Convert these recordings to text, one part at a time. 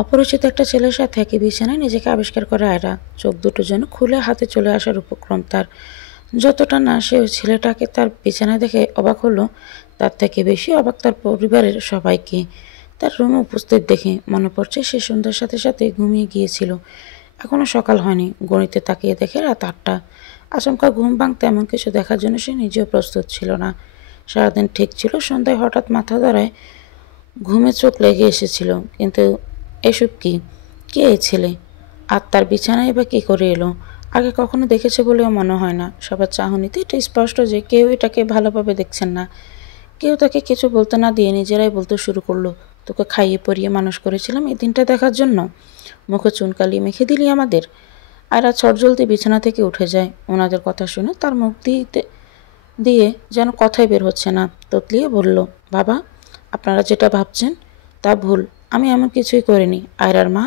অপরিচিত একটা ছেলের সাথে একই বিছানায় নিজেকে আবিষ্কার করে আয়রা। চোখ দুটো যেন খুলে হাতে চলে আসার উপক্রম তার। যতটা না সে ওই ছেলেটাকে তার বিছানায় দেখে অবাক হলো, তার থেকে বেশি অবাক তার পরিবারের সবাইকে তার রুমে উপস্থিত দেখে। মনে পড়ছে সে সন্ধ্যার সাথে সাথে ঘুমিয়ে গিয়েছিল, এখনো সকাল হয়নি। গণিতে তাকিয়ে দেখে রাত 8টা। আচমকা ঘুম ভাঙতে এমন কিছু দেখার জন্য সে নিজেও প্রস্তুত ছিল না। সারাদিন ঠিক ছিল, সন্ধ্যায় হঠাৎ মাথা ধরায় ঘুমে চোখ লেগে এসেছিল। কিন্তু এসব কি? কে এই ছেলে? আর তার বিছানায় বা কী করে এলো? আগে কখনো দেখেছে বলেও মনে হয় না। সবার চাহনিতে এটা স্পষ্ট যে কেউ এটাকে ভালোভাবে দেখছেন না। কেউ তাকে কিছু বলতে না দিয়ে নিজেরাই বলতে শুরু করলো, তোকে খাইয়ে পরিয়ে মানুষ করেছিলাম এই দিনটা দেখার জন্য। মুখে চুনকালি মেখে দিলি আমাদের। আয়রা চটজলদি বিছানা থেকে উঠে যায়। ওনাদের কথা শুনে তার মুখ দিয়ে যেন কথাই বের হচ্ছে না। ততলিয়ে বলল, বাবা, আপনারা যেটা ভাবছেন তা ভুল। আমি এমন কিছুই করিনি। আয়রার মা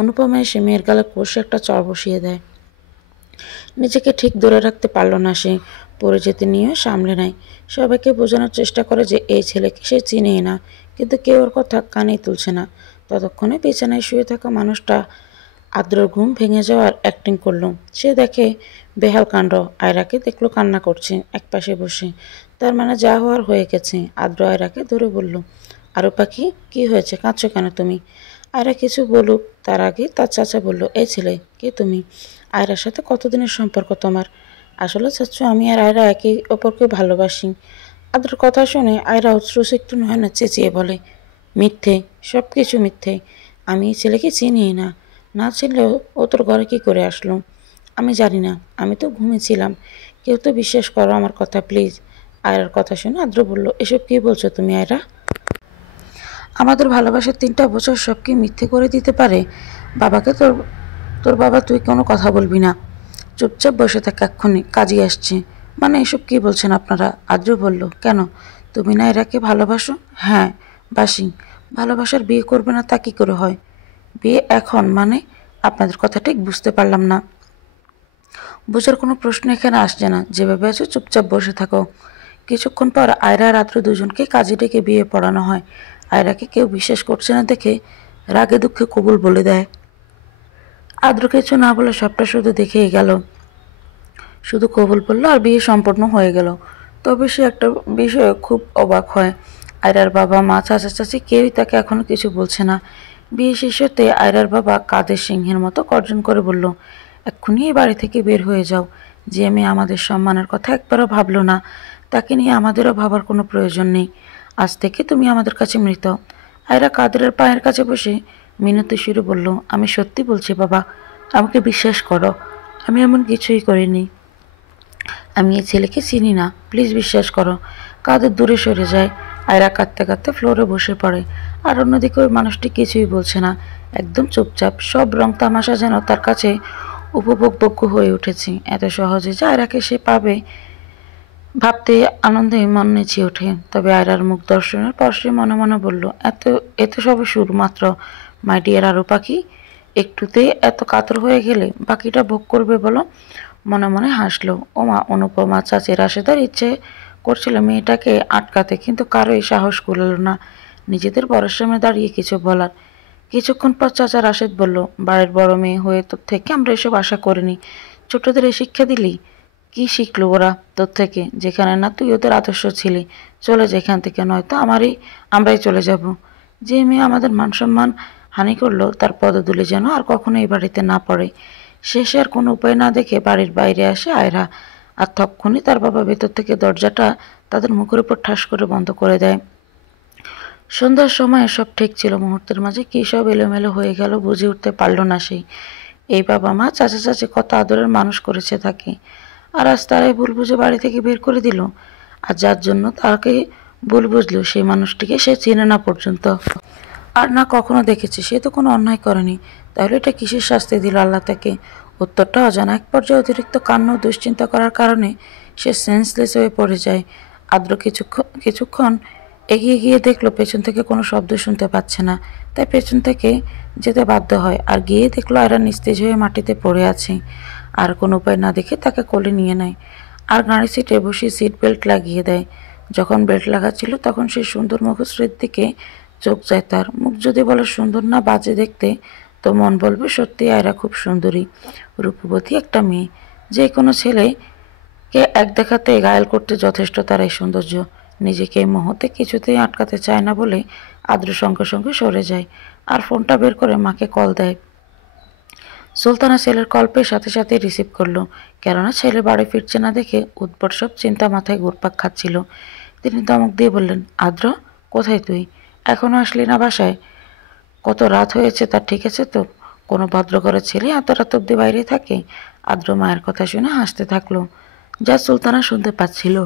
অনুপমা এসে মেয়ের গালে কষে একটা চড় বসিয়ে দেয়। নিজেকে ঠিক ধরে রাখতে পারল না সে। পরিচিতি নিয়ে সামলে নেয়। সবাইকে বোঝানোর চেষ্টা করে যে এই ছেলেকে সে চিনেই না, কিন্তু কেউ ওর কথা কানেই তুলছে না। ততক্ষণে বিছানায় শুয়ে থাকা মানুষটা আদ্রর ঘুম ভেঙে যাওয়ার অ্যাক্টিং করলো। সে দেখে বেহাল কাণ্ড। আয়রাকে দেখলো কান্না করছে একপাশে বসে। তার মানে যা হওয়ার হয়ে গেছে। আদ্র আয়রাকে ধরে বলল, আরও পাখি, কি হয়েছে, কাঁদছো কেন তুমি? আয়রা কিছু বলুক তার আগে তার চাচা বলল, এই ছেলে, কে তুমি? আয়রার সাথে কতদিনের সম্পর্ক তোমার? আসলে চাচ্ছু, আমি আর আয়রা একে অপরকে ভালোবাসি। আদ্রর কথা শুনে আয়রা অশ্রুসিক্ত নয়নে চেঁচিয়ে বলে, মিথ্যে, সব কিছু মিথ্যে। আমি এই ছেলেকে চিনি না। না চিনলেও ও তোর ঘরে কী করে আসলো? আমি জানি না, আমি তো ঘুমিয়েছিলাম। কেউ তো বিশ্বাস করো আমার কথা প্লিজ। আয়রার কথা শুনে আদ্র বলল, এসব কী বলছো তুমি আয়রা? আমাদের ভালোবাসার 3টা বছর সব কি মিথ্যে করে দিতে পারে? বাবাকে তোর তোর বাবা, তুই কোনো কথা বলবি না। চুপচাপ বসে থাক, এক্ষুনি কাজী আসছে। মানে এসব কি বলছেন আপনারা? আদ্র বলল, কেন, তুমি না এরাকে ভালোবাসো? হ্যাঁ, বাসি। ভালোবাসার বিয়ে করবে না তা কী করে হয়? বিয়ে এখন মানে? আপনাদের কথা ঠিক বুঝতে পারলাম না। বোঝার কোনো প্রশ্ন এখানে আসছে না। যেভাবে আছো চুপচাপ বসে থাকো। কিছুক্ষণ পর আয়রা আর রাত্র দুজনকে কাজে ডেকে বিয়ে পড়ানো হয়। আয়রাকে কেউ বিশ্বাস করছে না দেখে রাগে দুঃখে কবুল বলে দেয়। আদ্র কিছু না বলে সবটা শুধু দেখেই গেল। শুধু কবুল বলল আর বিয়ে সম্পন্ন হয়ে গেল। তবে সে একটা বিষয়ে খুব অবাক হয়। আয়রার বাবা মা চাচা চাচি কেউই তাকে এখনো কিছু বলছে না। বিয়ে শেষ হতে আয়রার বাবা কাদের সিংহের মতো গর্জন করে বলল, এক্ষুনি এই বাড়ি থেকে বের হয়ে যাও। যে মেয়ে আমাদের সম্মানের কথা একবারও ভাবলো না, তাকে নিয়ে আমাদেরও ভাবার কোনো প্রয়োজন নেই। আজ থেকে তুমি আমাদের কাছে মৃত। আয়রা কাদেরের পায়ের কাছে বসে মিনতি সুরে বলল, আমি সত্যি বলছি বাবা, আমাকে বিশ্বাস করো, আমি এমন কিছুই করিনি। আমি এই ছেলেকে চিনি না, প্লিজ বিশ্বাস করো। কাদের দূরে সরে যায়। আয়রা কাঁদতে কাঁদতে ফ্লোরে বসে পড়ে। আর অন্যদিকে ওই মানুষটি কিছুই বলছে না, একদম চুপচাপ। সব রং তামাশা যেন তার কাছে উপভোগযোগ্য হয়ে উঠেছে। এত সহজে যে আয়রাকে সে পাবে ভাবতে আনন্দে মন নেচে ওঠে। তবে আয়রার মুখ দর্শনের পর সে মনে মনে বলল, এত সবে শুরু মাত্র। মাই ডিয়ার আরু পাখি, একটুতে এত কাতর হয়ে গেলে বাকিটা ভোগ করবে বলো? মনে মনে হাসলো। ওমা, অনুপমা চাচি রাশেদার ইচ্ছে করছিল মেয়েটাকে আটকাতে, কিন্তু কারোই সাহস কুলাল না নিজেদের বরের সামনে দাঁড়িয়ে কিছু বলার। কিছুক্ষণ পর চাচা রাশেদ বলল, বাড়ির বড় মেয়ে হয়ে তোর থেকে আমরা এসব আশা করিনি। ছোটদের এই শিক্ষা দিলি? কি শিখলো ওরা তোর থেকে, যেখানে না তুই ওদের আদর্শ ছিলি? চলে যেখান থেকে, নয়তো আমরাই চলে যাব। যে মেয়ে আমাদের মান সম্মান হানি করলো, তার পদধূলি যেন আর কখনো এই বাড়িতে না পড়ে। শেষে আর কোনো উপায় না দেখে বাড়ির বাইরে আসে আয়রা। আর তক্ষুনি তার বাবা ভেতর থেকে দরজাটা তাদের মুখের উপর ঠাস করে বন্ধ করে দেয়। সন্ধ্যার সময় সব ঠিক ছিল, মুহূর্তের মাঝে কী সব এলোমেলো হয়ে গেল বুঝে উঠতে পারল না সেই। এই বাবা মা চাচা চাচি কত আদরের মানুষ করেছে তাকে, আর আজ তারাই ভুল বুঝে বাড়ি থেকে বের করে দিল। আর যার জন্য তাকে ভুল বুঝলো সেই মানুষটিকে সে চেনে না পর্যন্ত, আর না কখনো দেখেছে। সে তো কোনো অন্যায় করেনি, তাহলে এটা কিসের শাস্তি দিল আল্লাহ তাকে? উত্তরটা অজানা। এক পর্যায়ে অতিরিক্ত কান্না ও দুশ্চিন্তা করার কারণে সে সেন্সলেস হয়ে পড়ে যায়। আদ্র কিছুক্ষণ এগিয়ে গিয়ে দেখলো পেছন থেকে কোনো শব্দ শুনতে পাচ্ছে না, তাই পেছন থেকে যেতে বাধ্য হয়। আর গিয়ে দেখলো আয়রা নিস্তেজ হয়ে মাটিতে পড়ে আছে। আর কোনো উপায় না দেখে তাকে কোলে নিয়ে নেয় আর গাড়ি সিটে বসিয়ে সিট বেল্ট লাগিয়ে দেয়। যখন বেল্ট লাগাচ্ছিল তখন সেই সুন্দর মুখশ্রীর দিকে চোখ যায় তার। মুখ যদি বলে সুন্দর না বাজে দেখতে, তো মন বলবে সত্যি আয়রা খুব সুন্দরী, রূপবতী একটা মেয়ে। যে কোনো ছেলেকে এক দেখাতে ঘায়েল করতে যথেষ্ট তার এই সৌন্দর্য। নিজেকে এই মুহূর্তে কিছুতেই আটকাতে চায় না বলে আদ্র সঙ্গে সঙ্গে সরে যায় আর ফোনটা বের করে মাকে কল দেয়। সুলতানা ছেলের কল পেয়ে সাথে সাথে রিসিভ করলো, কেননা ছেলে বাড়ি ফিরছে না দেখে উদ্ভট সব চিন্তা মাথায় ঘুরপাক খাচ্ছিল। তিনি ধমক দিয়ে বললেন, আদ্র, কোথায় তুই? এখনো আসলি না বাসায়? কত রাত হয়েছে, তা ঠিক আছে তো? কোনো ভদ্রঘরের ছেলে এত রাত অব্দি বাইরে থাকে? আদ্র মায়ের কথা শুনে হাসতে থাকলো, যা সুলতানা শুনতে পাচ্ছিল।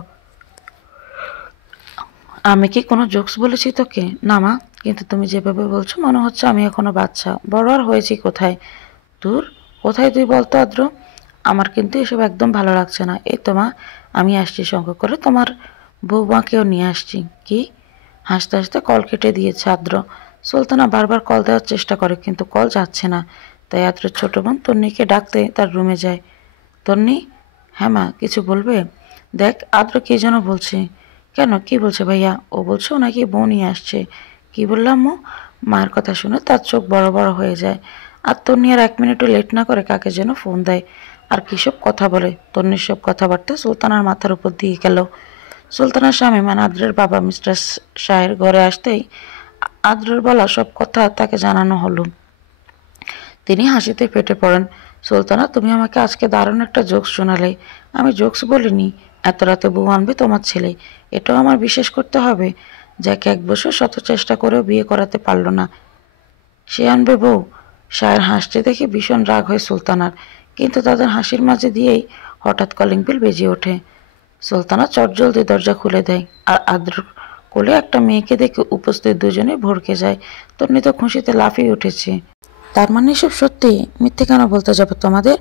আমি কি কোনো জোকস বলেছি তোকে? না মা, কিন্তু তুমি যেভাবে বলছো মনে হচ্ছে আমি এখনো বাচ্চা। বড় আর হয়েছি কোথায়? দূর, কোথায় তুই বলতো আদ্র? আমার কিন্তু এসব একদম ভালো লাগছে না। এই তো মা, আমি আসছি, সঙ্গে করে তোমার বৌমাকেও নিয়ে আসছি। কি? হাসতে হাসতে কল কেটে দিয়েছে আদ্র। সুলতানা বারবার কল দেওয়ার চেষ্টা করে, কিন্তু কল যাচ্ছে না। তাই আদ্রের ছোট বোন তন্নিকে ডাকতে তার রুমে যায়। তন্নি? হ্যাঁ মা, কিছু বলবে? দেখ, আদ্র কি যেন বলছে। কেন, কি বলছে ভাইয়া? ও বলছো নাকি বউ নিয়ে আসছে? কি বললাম মো? মায়ের কথা শুনে তার চোখ বড় বড় হয়ে যায়। আর তন্নি আর 1 মিনিটও লেট না করে কাকে যেন ফোন দেয় আর কিসব কথা বলে। তন্নির সব কথাবার্তা সুলতানার মাথার উপর দিয়ে গেল। সুলতানার স্বামী মানে আদ্রের বাবা মিস্টার শাহের ঘরে আসতেই আদ্রের বলা সব কথা তাকে জানানো হলো। তিনি হাসিতে ফেটে পড়েন। সুলতানা, তুমি আমাকে আজকে দারুণ একটা জোকস শোনালে। আমি জোকস বলিনি। এত রাতে বউ আনবে তোমার ছেলে, এটাও আমার বিশ্বাস করতে হবে? যাকে 1 বছর শত চেষ্টা করেও বিয়ে করাতে পারল না, সে আনবে বউ? শায়ের হাসতে দেখে ভীষণ রাগ হয় সুলতানার, কিন্তু তাদের হাসির মাঝে দিয়েই হঠাৎ কলিং বেল বেজে ওঠে। সুলতানা চটজলদি দরজা খুলে দেয় আর আদ্র কোলে একটা মেয়েকে দেখে উপস্থিত দুজনে ভড়কে যায়। তন্নি তো খুশিতে লাফিয়ে উঠেছে। তার মানে এসব সত্যি? মিথ্যে কেন বলতে যাবো তোমাদের?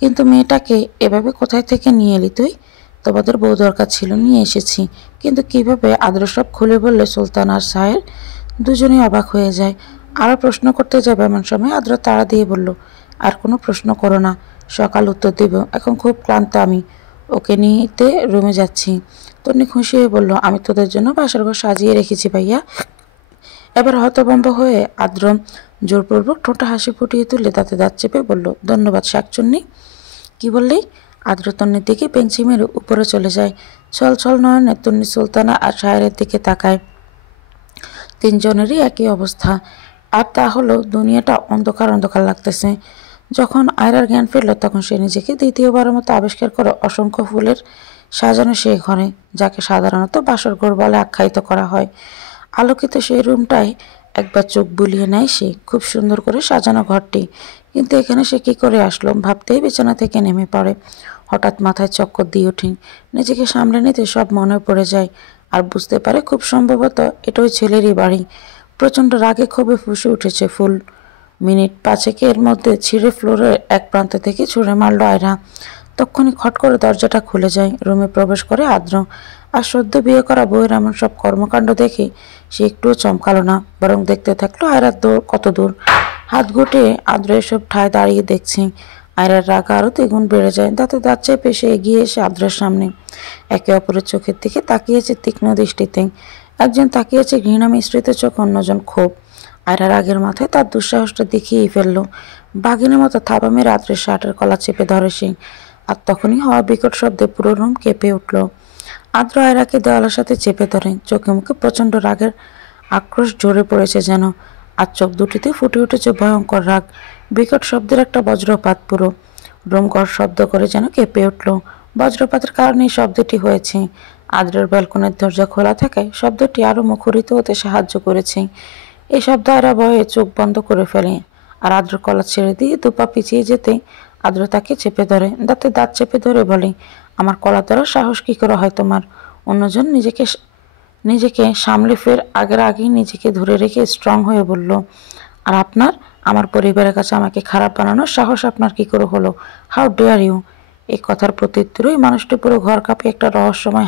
কিন্তু মেয়েটাকে এভাবে কোথায় থেকে নিয়ে এলি তুই? তোমাদের বউ দরকার ছিল, নিয়ে এসেছি। কিন্তু কিভাবে? আদ্র সব খুলে বললে সুলতান আর সাহের দুজনেই অবাক হয়ে যায়। আরও প্রশ্ন করতে যাবে এমন সময় আদ্র তাড়া দিয়ে বলল, আর কোনো প্রশ্ন করো না, সকাল উত্তর দিব। এখন খুব ক্লান্ত আমি, ওকে নিতে রুমে যাচ্ছি। তন্নি খুশি হয়ে বলল, আমি তোদের জন্য বাসার ঘর সাজিয়ে রেখেছি ভাইয়া। এবার হতভম্ব হয়ে আদ্র জোরপূর্বক ঠোঁটে হাসি ফুটিয়ে তুলে তাতে দাঁত চেপে বলল, ধন্যবাদ শাকচুন্নি। কি বললি? আদ্র তন্নির দিকে পেঞ্চি মেরে উপরে চলে যায়। ছল ছল নয়নে তন্নি সুলতানা আর শায়ের দিকে তাকায়। তিনজনেরই একই অবস্থা, আর তা হলো দুনিয়াটা অন্ধকার অন্ধকার লাগতেছে। যখন আয়রার জ্ঞান ফিরল তখন সে নিজেকে দ্বিতীয়বারের মতো আবিষ্কার করে অসংখ্য ফুলের সাজানো সেই ঘরে, যাকে সাধারণত বাসর ঘর বলে আখ্যায়িত করা হয়। আলোকিত সেই রুমটায় একবার চোখ বুলিয়ে নেয় সে। খুব সুন্দর করে সাজানো ঘরটি, কিন্তু এখানে সে কি করে আসলো ভাবতেই বিছানা থেকে নেমে পড়ে। হঠাৎ মাথায় চক্কর দিয়ে ওঠে, নিজেকে সামলে নিতে সব মনে পড়ে যায় আর বুঝতে পারে খুব সম্ভবত এটা ওই ছেলেরই বাড়ি। প্রচণ্ড রাগে ক্ষোভে ফুঁসে উঠেছে ফুল। মিনিট 5-এর মধ্যে ছিঁড়ে ফ্লোরের এক প্রান্ত থেকে ছুঁড়ে মারল আয়রা। তক্ষুনি খট করে দরজাটা খুলে যায়। রুমে প্রবেশ করে আদ্র। আর সদ্য বিয়ে করা বউয়ের এমন সব কর্মকাণ্ড দেখে সে একটুও চমকালো না, বরং দেখতে থাকলো আয়রার কত দূর। হাত গুটিয়ে আদ্র এসব ঠায় দাঁড়িয়ে দেখছে। আয়রার রাগ আরও দ্বিগুণ বেড়ে যায়। দাঁতে দাঁত চেপে সে এগিয়ে এসে আদ্রের সামনে একে অপরের চোখের দিকে তাকিয়েছে তীক্ষ্ণ দৃষ্টিতে। একজন তাকিয়েছে ঘৃণা মিশ্রিত চোখ, অন্যজন ক্ষোভ। আয়রা রাগের মাথায় তার দুঃসাহসটা দেখিয়েই ফেললো। বাঘিনের মতো থাবা মেরে আদ্রের শার্টের কলা চেপে ধরে সে। আর তখনই হওয়া বিকট শব্দে পুরো রুম কেঁপে উঠল। আদ্র আয়রাকে দেওয়ালের সাথে চেপে ধরে, চোখে মুখে প্রচণ্ড রাগের আক্রোশ ঝরে পড়েছে যেন। আর চোখ দুটিতে ফুটে উঠেছে ভয়ঙ্কর রাগ। বিকট শব্দের একটা বজ্রপাত, পুরো রুম ঘর শব্দ করে যেন কেঁপে উঠল। বজ্রপাতের কারণেই শব্দটি হয়েছে। আদ্রের ব্যালকনের দরজা খোলা থাকায় শব্দটি আরও মুখরিত হতে সাহায্য করেছে। এই শব্দ আয়রা ভয়ে চোখ বন্ধ করে ফেলে আর আদ্র কলা ছেড়ে দিয়ে দুপা পিছিয়ে যেতে আদ্র তাকে চেপে ধরে, দাঁতে দাঁত চেপে ধরে বলে, আমার কলা ধরার সাহস কী করে হয় তোমার? অন্যজন নিজেকে সামলে ফের আগের আগেই নিজেকে ধরে রেখে স্ট্রং হয়ে বলল, আর আপনার? আমার পরিবারের কাছে আমাকে খারাপ বানানোর সাহস আপনার কি করে হলো? How dare you? এই কথার প্রত্যুত্তরেই মানুষটি পুরো ঘর কাঁপিয়ে একটা রহস্যময়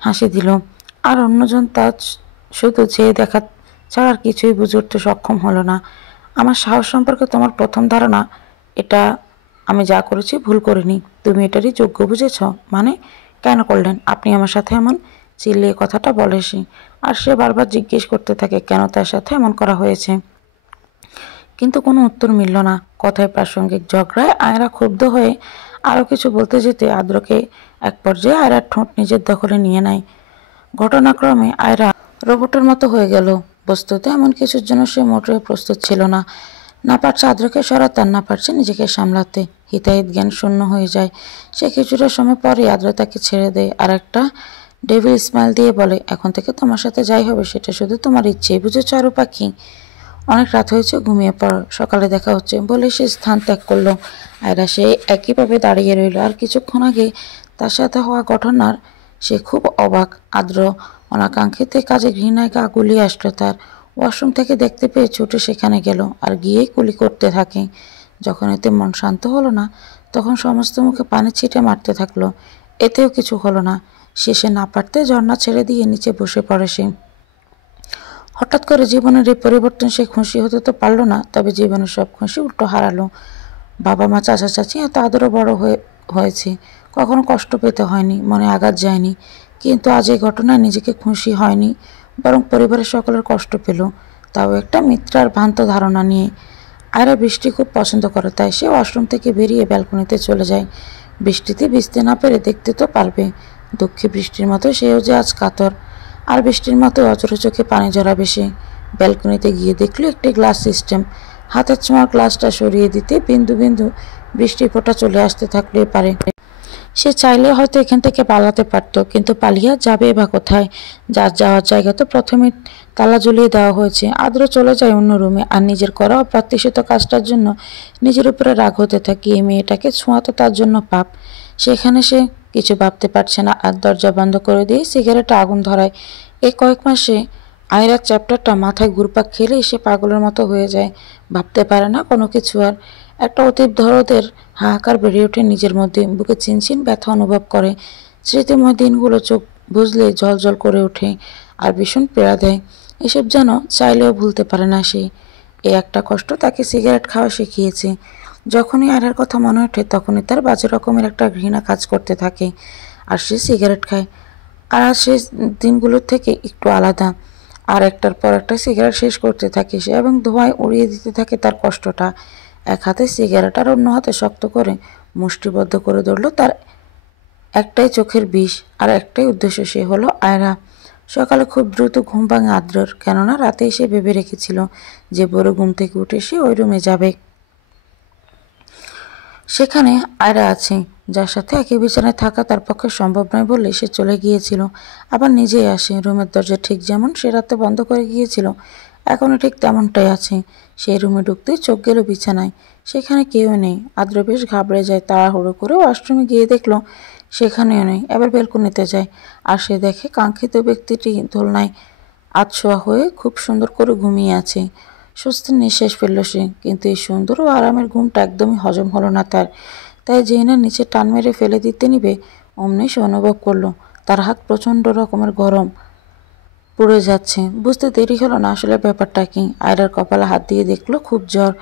হাসি দিল। আর অন্যজন তা শুধু চেয়ে দেখা ছাড়া আর কিছুই বুঝে উঠতে সক্ষম হলো না। আমার সাহস সম্পর্কে তোমার প্রথম ধারণা, এটা আমি যা করেছি ভুল করিনি, তুমি এটারই যোগ্য বুঝেছ? মানে কেন করলেন আপনি আমার সাথে এমন? চিল্লিয়ে কথাটা বলে সে। আর সে বারবার জিজ্ঞেস করতে থাকে কেন তার সাথে এমন করা হয়েছে, কিন্তু কোনো উত্তর মিলল না। কথায় প্রাসঙ্গিক ঝগড়ায় আয়রা ক্ষুব্ধ হয়ে আরও কিছু বলতে যেতে আদ্রকে এক পর্যায়ে আয়রার ঠোঁট নিজের দখলে নিয়ে নেয়। ঘটনাক্রমে আয়রা রোবটের মতো হয়ে গেল। বস্তুত এমন কিছুর জন্য সে মোটেও প্রস্তুত ছিল না। না পারছে আদ্রকে সরাতে, আর না পারছে নিজেকে সামলাতে। হিতাহিত জ্ঞান শূন্য হয়ে যায়। সে কিছুটা সময় পরে আদ্র তাকে ছেড়ে দেয় আর একটা ডেভিল স্মাইল দিয়ে বলে, এখন থেকে তোমার সাথে যাই হবে সেটা শুধু তোমার ইচ্ছেই, বুঝেছ আরু পাখি? অনেক রাত হয়েছে, ঘুমিয়ে পড়, সকালে দেখা হচ্ছে বলে সে স্থান ত্যাগ করলো। আয়রা সে একইভাবে দাঁড়িয়ে রইল। আর কিছুক্ষণ আগে তার সাথে হওয়া ঘটনার সে খুব অবাক। আদ্র অনাকাঙ্ক্ষিত কাজে ঘৃণায় গা গুলিয়ে আসলো তার। ওয়াশরুম থেকে দেখতে পেয়ে ছুটে সেখানে গেল আর গিয়েই কুলি করতে থাকে। যখন এতে মন শান্ত হলো না, তখন সমস্ত মুখে পানি ছিটে মারতে থাকলো। এতেও কিছু হলো না। শেষে না পারতে ঝর্ণা ছেড়ে দিয়ে নিচে বসে পড়ে সে। হঠাৎ করে জীবনের এই পরিবর্তন সে খুশি হতে তো পারল না, তবে জীবনের সব খুশি উল্টো হারালো। বাবা মা চাচা চাচি এত আদরও বড় হয়েছে, কখনো কষ্ট পেতে হয়নি, মনে আঘাত যায়নি। কিন্তু আজ এই ঘটনায় নিজেকে খুশি হয়নি, বরং পরিবারের সকলের কষ্ট পেল, তাও একটা মিথ্যার ভ্রান্ত ধারণা নিয়ে। আয়রা বৃষ্টি খুব পছন্দ করে, তাই সে ওয়াশরুম থেকে বেরিয়ে ব্যালকনিতে চলে যায়। বৃষ্টিতে ভিজতে না পেরে দেখতে তো পারবে। দুঃখে বৃষ্টির মতো সেও যে আজ কাতর, আর বৃষ্টির মতো অচরে চোখে পানি জড়াবে সে। ব্যালকনিতে গিয়ে দেখল একটি গ্লাস সিস্টেম। হাতের ছোঁয়া গ্লাসটা সরিয়ে দিতে বিন্দু বিন্দু বৃষ্টির ফোঁটা চলে আসতে থাকলে পারে। সে চাইলে হয়তো এখান থেকে পালাতে পারত, কিন্তু পালিয়ে যাবে বা কোথায়? যার যাওয়ার জায়গা তো প্রথমে তালা ঝুলিয়ে দেওয়া হয়েছে। আদ্র চলে যায় অন্য রুমে আর নিজের করা অপ্রত্যাশিত কাজটার জন্য নিজের উপরে রাগ হতে থাকে। এই মেয়েটাকে ছোঁয়া তো তার জন্য পাপ। সেখানে সে কিছু ভাবতে পারছে না আর দরজা বন্ধ করে দিয়ে সিগারেটে আগুন ধরায়। এই কয়েক মাসে আয়রার চ্যাপ্টারটা মাথায় ঘুরপাক খেলেই সে পাগলের মতো হয়ে যায়। ভাবতে পারে না কোনো কিছু আর। একটা অতীত ধরদের হাহাকার বেড়ে ওঠে নিজের মধ্যে। বুকে চিনচিন ব্যথা অনুভব করে। স্মৃতিময় দিনগুলো চোখ বুঝলে জল করে ওঠে আর ভীষণ পীড়া দেয়। এসব যেন চাইলেও ভুলতে পারে না সে। এই একটা কষ্ট তাকে সিগারেট খাওয়া শিখিয়েছে। যখনই আয়রার কথা মনে ওঠে তখনই তার বাজে রকমের একটা ঘৃণা কাজ করতে থাকে আর সে সিগারেট খায়। আর আজ সে দিনগুলোর থেকে একটু আলাদা। আর একটার পর একটা সিগারেট শেষ করতে থাকে সে এবং ধোঁয়ায় উড়িয়ে দিতে থাকে তার কষ্টটা। এক হাতে সিগারেট আর অন্য হাতে শক্ত করে মুষ্টিবদ্ধ করে ধরল তার একটাই চোখের বিষ আর একটাই উদ্দেশ্য, সে হলো আয়রা। সকালে খুব দ্রুত ঘুম ভাঙে আদ্রর, কেননা রাতে এসে ভেবে রেখেছিল যে বড় ঘুম থেকে উঠে সে ওই রুমে যাবে। সেখানে আয়রা আছে, যার সাথে একই বিছানায় থাকা তার পক্ষে সম্ভব নয় বলে সে চলে গিয়েছিল। আবার নিজেই আসে। রুমের দরজা ঠিক যেমন সে রাতে বন্ধ করে গিয়েছিল, এখনও ঠিক তেমনটাই আছে। সেই রুমে ঢুকতেই চোখ গেল বিছানায়। সেখানে কেউ নেই। আদ্র বেশ ঘাবড়ে যায়। তাড়াহুড়ো করে ওয়াশরুমে গিয়ে দেখলো সেখানেও নেই। এবার বেলকনিতে যায় আর সে দেখে কাঙ্ক্ষিত ব্যক্তিটি দোলনায় আধশোয়া হয়ে খুব সুন্দর করে ঘুমিয়ে আছে। স্বস্তির নিঃশ্বাস ফেলল সে, কিন্তু এই সুন্দর ও আরামের ঘুমটা একদমই হজম হলো না তার। তাই যেই না নিচে টান মেরে ফেলে দিতে নিবে, অমনি সে অনুভব করলো তার হাত প্রচণ্ড রকমের গরম, পুড়ে যাচ্ছে। বুঝতে দেরি হলো না আসলে ব্যাপারটা কি। আয়রার কপালে হাত দিয়ে দেখলো খুব জ্বর,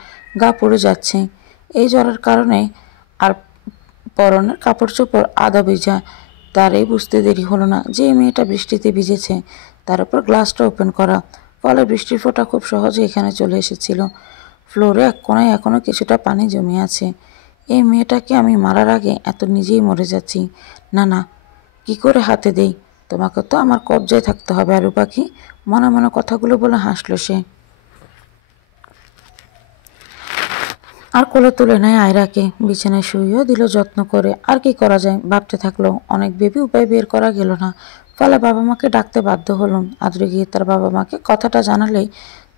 গা পুড়ে যাচ্ছে। এই জ্বরের কারণে আর পরনের কাপড় চোপড় আধা ভিজা। তার এই বুঝতে দেরি হলো না যে মেয়েটা বৃষ্টিতে ভিজেছে, তার উপর গ্লাসটা ওপেন করা, ফলে বৃষ্টির ফোঁটা খুব সহজে এখানে চলে এসেছিল। ফ্লোরে এক কোনায় এখনও কিছুটা পানি জমে আছে। এই মেয়েটাকে আমি মারার আগে এত নিজেই মরে যাচ্ছি। না না, কি করে হাতে দেই? তোমাকে তো আমার কবজায় থাকতে হবে আরু পাখি। মনে মনে কথাগুলো বলে হাসলো সে। আর কোলে তুলে নেয় আয়রাকে, বিছানায় শুইয়েও দিল যত্ন করে। আর কি করা যায় ভাবতে থাকলো। অনেক ভেবে উপায় বের করা গেল না, ফলে বাবা মাকে ডাকতে বাধ্য হলাম। আদ্র গিয়ে তার বাবা মাকে কথাটা জানালেই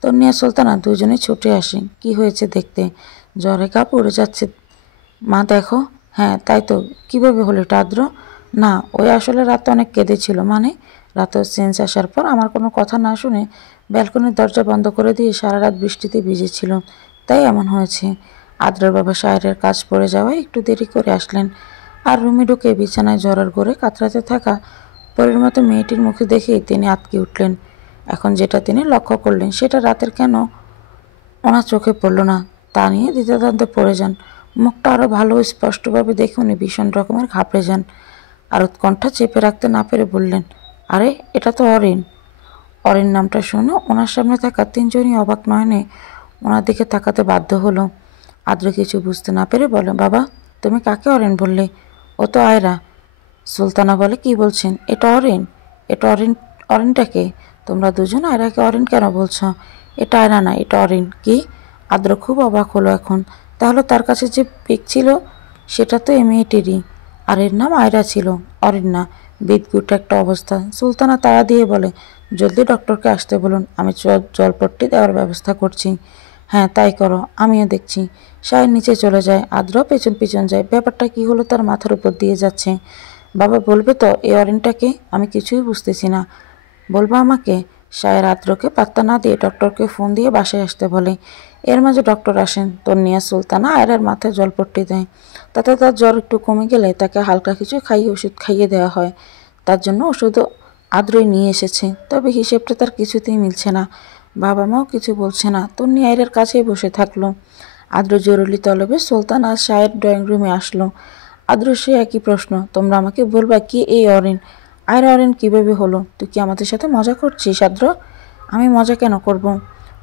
তন্নিয়া সুলতানা দুজনেই ছুটে আসে। কি হয়েছে দেখতে। জ্বরে গা পড়ে যাচ্ছে মা, দেখো। হ্যাঁ তাই তো, কীভাবে হলো এটা আদ্র? না, ওই আসলে রাতে অনেক কেঁদেছিল। মানে? রাতে সেন্স আসার পর আমার কোনো কথা না শুনে ব্যালকনির দরজা বন্ধ করে দিয়ে সারা রাত বৃষ্টিতে ভিজেছিল, তাই এমন হয়েছে। আদ্রের বাবা সাহেরের কাজ পড়ে যাওয়ায় একটু দেরি করে আসলেন। আর রুমে ঢুকে বিছানায় জ্বরের ঘরে কাতরাতে থাকা পরের মতো মেয়েটির মুখে দেখেই তিনি আঁতকে উঠলেন। এখন যেটা তিনি লক্ষ্য করলেন সেটা রাতের কেন ওনার চোখে পড়ল না তা নিয়ে দ্বিধাদ্বন্দ্বে পড়ে যান। মুখটা আরও ভালো স্পষ্টভাবে দেখে উনি ভীষণ রকমের ঘাবড়ে যান আর উৎকণ্ঠা চেপে রাখতে না পেরে বললেন, আরে এটা তো অরিন। অরিন নামটা শুনে ওনার সামনে থাকা তিনজনই অবাক নয়নে ওনার দিকে তাকাতে বাধ্য হলো। আদ্র কিছু বুঝতে না পেরে বলে, বাবা তুমি কাকে অরিন বললে? ও তো আয়রা। সুলতানা বলে, কি বলছেন? এটা অরিন? এটা অরিন? অরিনটাকে? তোমরা দুজন আয়রাকে অরিন কেন বলছো? এটা আয়রা না, এটা অরিন। কি? আদ্র খুব অবাক হলো এখন। তাহলে তার কাছে যে পিক ছিল সেটা তো এই মেয়েটিরই, আর এর নাম আয়রা ছিল, অরিন না। বিদঘুট একটা অবস্থা। সুলতানা তাড়া দিয়ে বলে, জলদি ডক্টরকে আসতে বলুন, আমি জলপট্টি দেওয়ার ব্যবস্থা করছি। হ্যাঁ তাই করো, আমিও দেখছি। সায়ের নিচে চলে যায়, আদ্র পেছন পেছন যায়। ব্যাপারটা কি হলো তার মাথার উপর দিয়ে যাচ্ছে। বাবা বলবে তো এই অরিনটাকে? আমি কিছুই বুঝতেছি না। বলবো আমাকে? সায়ের আদ্রকে পাত্তা না দিয়ে ডক্টরকে ফোন দিয়ে বাসায় আসতে বলে। এর মাঝে ডক্টর আসেন। তন্নিয়া সুলতানা আয়রার মাথায় জলপট্টি দেয়। তাতে তার জ্বর একটু কমে গেলে তাকে হালকা কিছু খাইয়ে ওষুধ খাইয়ে দেওয়া হয়। তার জন্য ওষুধও আদ্রই নিয়ে এসেছে। তবে হিসেবটা তার কিছুতেই মিলছে না। বাবা মাও কিছু বলছে না। তন্নি আয়রার কাছেই বসে থাকলো। আদ্র জরুরি তলবে সুলতানা আর সায়ের ড্রয়িং রুমে আসলো। আদ্র সে একই প্রশ্ন, তোমরা আমাকে বলবা কি এই অরিন? আয়রা অরিন কীভাবে হলো? তুই কি আমাদের সাথে মজা করছিস আদ্র? আমি মজা কেন করব?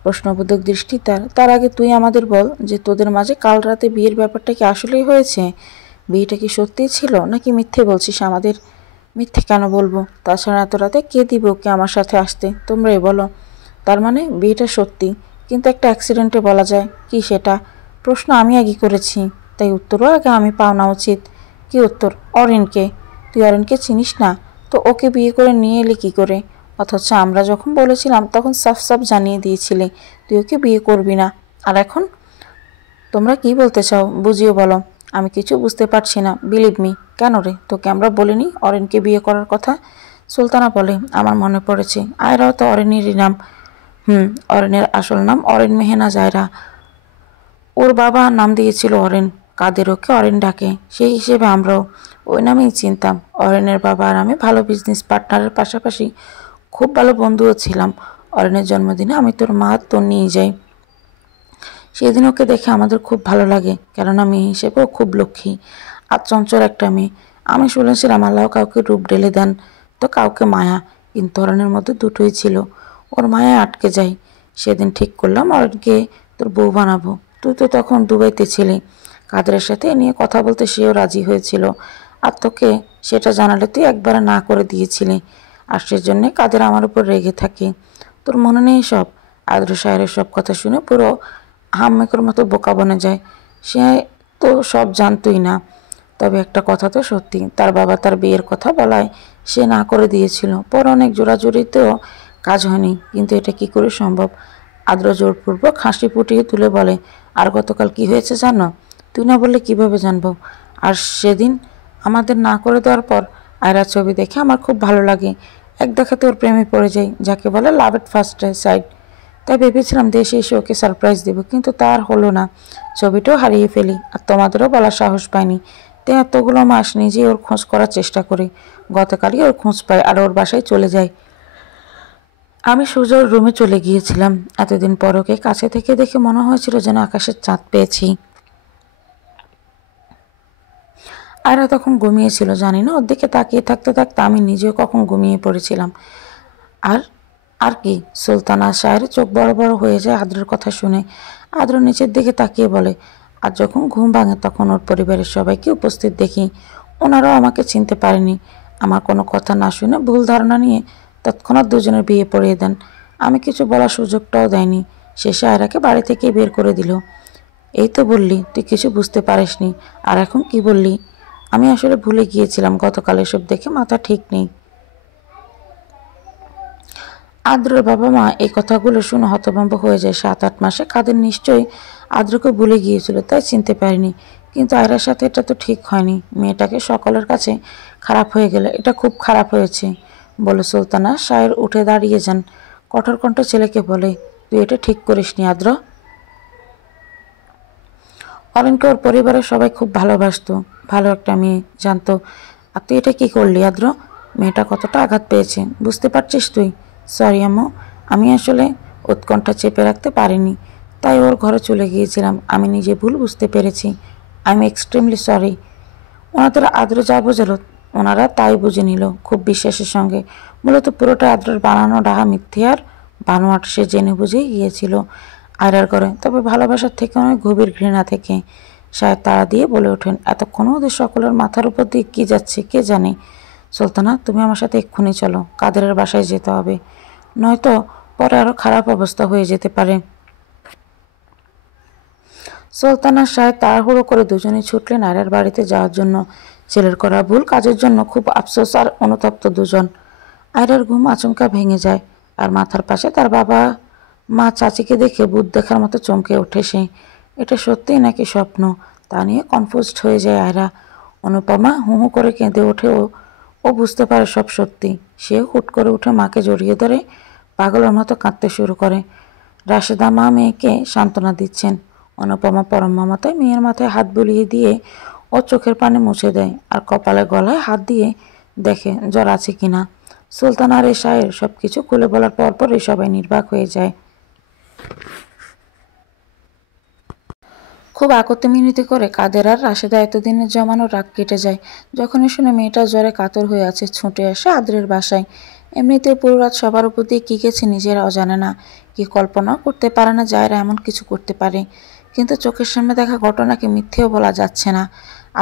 প্রশ্নবোধক দৃষ্টি তার। তার আগে তুই আমাদের বল যে তোদের মাঝে কাল রাতে বিয়ের ব্যাপারটা কি আসলেই হয়েছে? বিয়েটা কি সত্যিই ছিল নাকি মিথ্যে বলছিস আমাদের? মিথ্যে কেন বলবো? তাছাড়া এত রাতে কে দিবে ওকে আমার সাথে আসতে? তোমরাই বলো। তার মানে বিয়েটা সত্যি, কিন্তু একটা অ্যাক্সিডেন্টে বলা যায়। কি সেটা? প্রশ্ন আমি আগে করেছি, তাই উত্তরও আগে আমি পাওনা উচিত। কি উত্তর? অরিনকে? তুই অরিনকে চিনিস না? তো ওকে বিয়ে করে নিয়ে এলি কী করে? অথচ আমরা যখন বলেছিলাম তখন সাফ সাফ জানিয়ে দিয়েছিলে তুই ওকে বিয়ে করবি না। আর এখন? তোমরা কি বলতে চাও বুঝিয়ে বলো। আমি কিছু বুঝতে পারছি না, বিলিভ মি। কেন রে, তোকে আমরা বলিনি অরিনকে বিয়ে করার কথা? সুলতানা বলে, আমার মনে পড়েছে, আয়রাও তো অরিনেরই নাম। অরিনের আসল নাম অরিন মেহেনা জায়রা। ওর বাবা নাম দিয়েছিল অরিন, কাদের ওকে অরিন ডাকে, সেই হিসেবে আমরাও ওই নামেই চিনতাম। অরিনের বাবা আর আমি ভালো বিজনেস পার্টনারের পাশাপাশি খুব ভালো বন্ধুও ছিলাম। অরিনের জন্মদিনে আমি তোর মা তোর নিয়ে যাই। সেদিন ওকে দেখে আমাদের খুব ভালো লাগে, কেননা মেয়ে হিসেবেও খুব লক্ষ্মী আর চঞ্চল একটা মেয়ে। আমি শুনেছিলাম আল্লাহ কাউকে রূপ ঢেলে দেন তো কাউকে মায়া, কিন্তু অরণের মধ্যে দুটোই ছিল। ওর মায়ায় আটকে যাই। সেদিন ঠিক করলাম অরণকে তোর বউ বানাবো। তুই তো তখন দুবাইতে ছিলি। কাদেরের সাথে এ নিয়ে কথা বলতে সেও রাজি হয়েছিল, আর তোকে সেটা জানালে তুই একবারে না করে দিয়েছিলি, আর সেজন্যে কাদের আমার উপর রেগে থাকে। তোর মনে নেই সব? আদ্র সাহেবের সব কথা শুনে পুরো হাম্মেকের মতো বোকা বনে যায়। সে তো সব জানতই না। তবে একটা কথা তো সত্যি, তার বাবা তার বিয়ের কথা বলায় সে না করে দিয়েছিল। পর অনেক জোরাজুরিতেও কাজ হয়নি, কিন্তু এটা কি করে সম্ভব? আদ্র জোরপূর্বক হাসি ফুটিয়ে তুলে বলে, আর গতকাল কি হয়েছে জানো? তুই না বললে কিভাবে জানবো? আর সেদিন আমাদের না করে দেওয়ার পর আয়রার ছবি দেখে আমার খুব ভালো লাগে। এক দেখাতে ওর প্রেমে পড়ে যাই, যাকে বলে লাভ এট ফার্স্ট সাইট। তাই ভেবেছিলাম দেশে এসে ওকে সারপ্রাইজ দেবো, কিন্তু তার হলো না। ছবিটাও হারিয়ে ফেলি, আর তোমাদেরও বলার সাহস পাইনি। তাই এতগুলো মাস নিজেই ওর খোঁজ করার চেষ্টা করি। গতকালই ওর খোঁজ পাই আর ওর বাসায় চলে যাই। আমি সোজা ওর রুমে চলে গিয়েছিলাম। এতদিন পর ওকে কাছে থেকে দেখে মনে হয়েছিল যেন আকাশের চাঁদ পেয়েছি। আয়রা তখন ঘুমিয়েছিল, জানি না ওর দিকে তাকিয়ে থাকতে থাকতে আমি নিজেও কখন ঘুমিয়ে পড়েছিলাম। আর আর কি, সুলতানা সাহের চোখ বড় বড় হয়ে যায় আদ্রের কথা শুনে। আদ্র নিচের দিকে তাকিয়ে বলে, আর যখন ঘুম ভাঙে তখন ওর পরিবারের সবাইকে উপস্থিত দেখি। ওনারাও আমাকে চিনতে পারেনি। আমার কোনো কথা না শুনে ভুল ধারণা নিয়ে তৎক্ষণাৎ দুজনের বিয়ে পড়িয়ে দেন। আমি কিছু বলার সুযোগটাও দেয়নি। শেষে আয়রাকে বাড়ি থেকে বের করে দিল। এই তো বললি তুই কিছু বুঝতে পারিসনি, আর এখন কি বললি? আমি আসলে ভুলে গিয়েছিলাম, গতকাল এসব দেখে মাথা ঠিক নেই। আদ্রর বাবা মা এই কথাগুলো শুনে হতভম্ব হয়ে যায়। 7-8 মাসে কাদের নিশ্চয়ই আদ্রকে ভুলে গিয়েছিল, তাই চিনতে পারিনি। কিন্তু আয়রার সাথে এটা তো ঠিক হয়নি। মেয়েটাকে সকলের কাছে খারাপ হয়ে গেলে এটা খুব খারাপ হয়েছে বলে সুলতানা সাহের উঠে দাঁড়িয়ে যান। কঠোর কণ্ঠে ছেলেকে বলে, তুই এটা ঠিক করিসনি আদ্র। অরিনকে ওর পরিবারের সবাই খুব ভালোবাসতো, ভালো একটা মেয়ে জানতো। আর তুই এটা কি করলি আদ্র? মেয়েটা কতটা আঘাত পেয়েছে বুঝতে পারছিস তুই? সরি আম্মু, আমি আসলে উৎকণ্ঠা চেপে রাখতে পারিনি, তাই ওর ঘরে চলে গিয়েছিলাম। আমি নিজে ভুল বুঝতে পেরেছি। I am extremely sorry. ওনাদের আদ্র যা বোঝালো ওনারা তাই বুঝে নিল খুব বিশ্বাসের সঙ্গে। মূলত পুরোটা আদ্রর বানানো ডাহা মিথ্যে আর বানোয়াট সে জেনে বুঝেই গিয়েছিল আয়রার ঘরে, তবে ভালোবাসার থেকে অনেক গভীর ঘৃণা থেকে। সাহেব তাড়া দিয়ে বলে ওঠেন, এতক্ষণ ওদের সকলের মাথার উপর দিয়ে কী যাচ্ছে কে জানে। সুলতানা, তুমি আমার সাথে এক্ষুনি চলো, কাদেরের বাসায় যেতে হবে, নয়তো পরে আরও খারাপ অবস্থা হয়ে যেতে পারে। সুলতানা সাহেব তাড়াহুড়ো করে দুজনেই ছুটলেন আয়রার বাড়িতে যাওয়ার জন্য। ছেলের করা ভুল কাজের জন্য খুব আফসোস আর অনুতপ্ত দুজন। আয়রার ঘুম আচমকা ভেঙে যায়, আর মাথার পাশে তার বাবা মা চাচিকে দেখে ভূত দেখার মতো চমকে ওঠে সে। এটা সত্যিই নাকি স্বপ্ন, তা নিয়ে কনফিউজড হয়ে যায় আয়রা। অনুপমা হু হু করে কেঁদে ওঠে। ও বুঝতে পারে সব সত্যি। সে হুট করে উঠে মাকে জড়িয়ে ধরে পাগলের মতো কাঁদতে শুরু করে। রাশেদা মা মেয়েকে সান্ত্বনা দিচ্ছেন। অনুপমা পরম মমতায় মেয়ের মাথায় হাত বুলিয়ে দিয়ে ও চোখের পানি মুছে দেয়, আর কপালে গলায় হাত দিয়ে দেখে জ্বর আছে কিনা। সুলতান আর এ শায়ের সব কিছু খুলে বলার পরপরই সবাই নির্বাক হয়ে যায়। খুব আকতে মিনতি করে কাদের আর রাশেদা এতদিনের জমানো রাগ কেটে যায়। যখনই শুনে মেয়েটা জ্বরে কাতর হয়ে আছে, ছুটে আসে আদ্রের বাসায়। এমনিতে পুরো রাত সবার উপর দিয়ে কী গেছে নিজেরাও জানে না, কি কল্পনাও করতে পারে না যায়রা এমন কিছু করতে পারে। কিন্তু চোখের সামনে দেখা ঘটনাকে মিথ্যেও বলা যাচ্ছে না।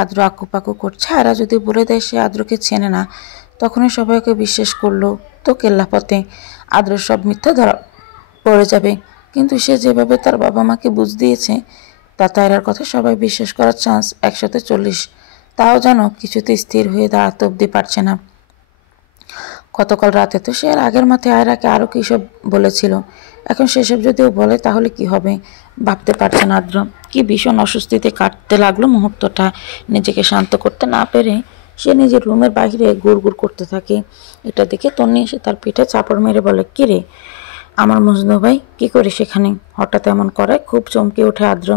আদ্র আকুপাকু করছে, আয়রা যদি বলে দেয় সে আদ্রকে চেনে না, তখনই সবাই ওকে বিশ্বাস করলো তো কেল্লাপথে। আদ্র সব মিথ্যা ধরা পড়ে যাবে। কিন্তু সে যেভাবে তার বাবা মাকে বুঝ দিয়েছে, তাতে আয়রার কথা সবাই বিশ্বাস করার চান্স 140। তাও যেন কিছুতে স্থির হয়ে দাঁড়াতে অবধি পারছে না। গতকাল রাতে তো সে আর আগের মাথায় আয়রাকে আরও কী সব বলেছিল, এখন সেসব যদিও বলে তাহলে কি হবে ভাবতে পারছে না আদ্র। কি ভীষণ অস্বস্তিতে কাটতে লাগলো মুহূর্তটা। নিজেকে শান্ত করতে না পেরে সে নিজের রুমের বাইরে গুড় করতে থাকে। এটা দেখে তন্নি এসে তার পিঠে চাপড় মেরে বলে, কী রে আমার মজনু ভাই, কী করিস সেখানে? হঠাৎ এমন করে খুব চমকে ওঠে আদ্র।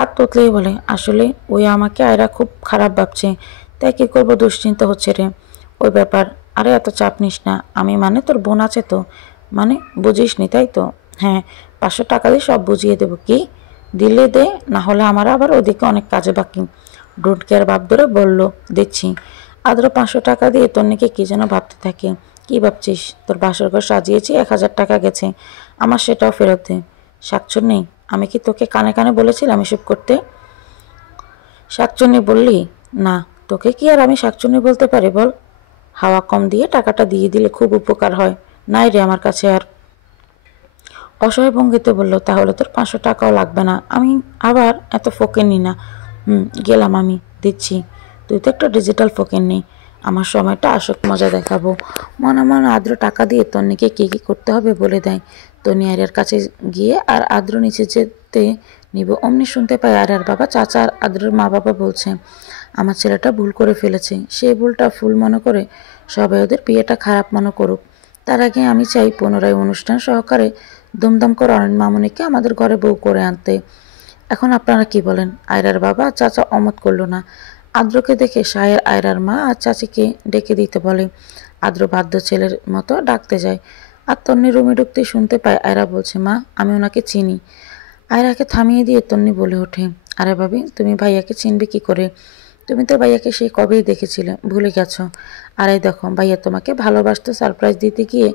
আর তোতলেই বলে, আসলে ওই আমাকে আয়রা খুব খারাপ ভাবছে, তাই কী করবো, দুশ্চিন্তা হচ্ছে রে। ওই ব্যাপার, আরে এত চাপ নিস না। আমি মানে তোর বোন আছে তো, মানে বুঝিস নি তাই তো? হ্যাঁ, 500 টাকা দিয়ে সব বুঝিয়ে দেবো। কি দিলে দে, না হলে আমার আবার ওদিকে অনেক কাজে বাকি। ডোন্ট কেয়ার ভাব ধরে বলল, দিচ্ছি। আদ্র 500 টাকা দিয়ে তন্নিকে কী যেন ভাবতে থাকে। কি ভাবছিস? তোর বাসর ঘর সাজিয়েছি, 1000 টাকা গেছে, আমার সেটাও ফেরত দে। শাকচুন্নি, আমি কি তোকে কানে কানে বলেছিলাম এসব করতে? শাকচুন্নি বললি না, তোকে কি আর আমি শাকচুন্নি বলতে পারি বল? হাওয়া কম দিয়ে টাকাটা দিয়ে দিলে খুব উপকার হয়। নাই রে আমার কাছে আর। অসহায় ভঙ্গিতে বলল, তাহলে তোর 500 টাকাও লাগবে না। আমি আবার এত ফকিন্নি না। গেলাম আমি, দিচ্ছি। তুই তো একটা ডিজিটাল ফকিন্নি। আমার সময়টা আসক, মজা দেখাবো। মনে মনে আদ্র টাকা দিয়ে তন্নিকে কী কী করতে হবে বলে দেয়। তন্নি আয়রার কাছে গিয়ে আর আদ্র নিচে যেতে নিব, অমনি শুনতে পায় আয়রার বাবা, চাচা আর আদ্রের মা বাবা বলছে, আমার ছেলেটা ভুল করে ফেলেছে। সেই ভুলটা ভুল মনে করে সবাই ওদের বিয়েটা খারাপ মনে করুক। তার আগে আমি চাই পুনরায় অনুষ্ঠান সহকারে দুমদাম করে অনিল মামুনিকে আমাদের ঘরে বউ করে আনতে। এখন আপনারা কি বলেন? আয়রার বাবা চাচা অমত করল না। আদ্রকে দেখে সায়ের আয়রার মা আর চাচিকে ডেকে দিতে বলে। আদ্র বাধ্য ছেলের মতো ডাকতে যায়। আর তন্নি রুমে ঢুকতে শুনতে পায় আয়রা বলছে, মা আমি ওনাকে চিনি। আয়রাকে থামিয়ে দিয়ে তন্নি বলে ওঠে, আরে ভাবি, তুমি ভাইয়াকে চিনবে কি করে? তুমি তো ভাইয়াকে সেই কবেই দেখেছিলে, ভুলে গেছো? আর এই দেখো, ভাইয়া তোমাকে ভালোবাসতে সারপ্রাইজ দিতে গিয়ে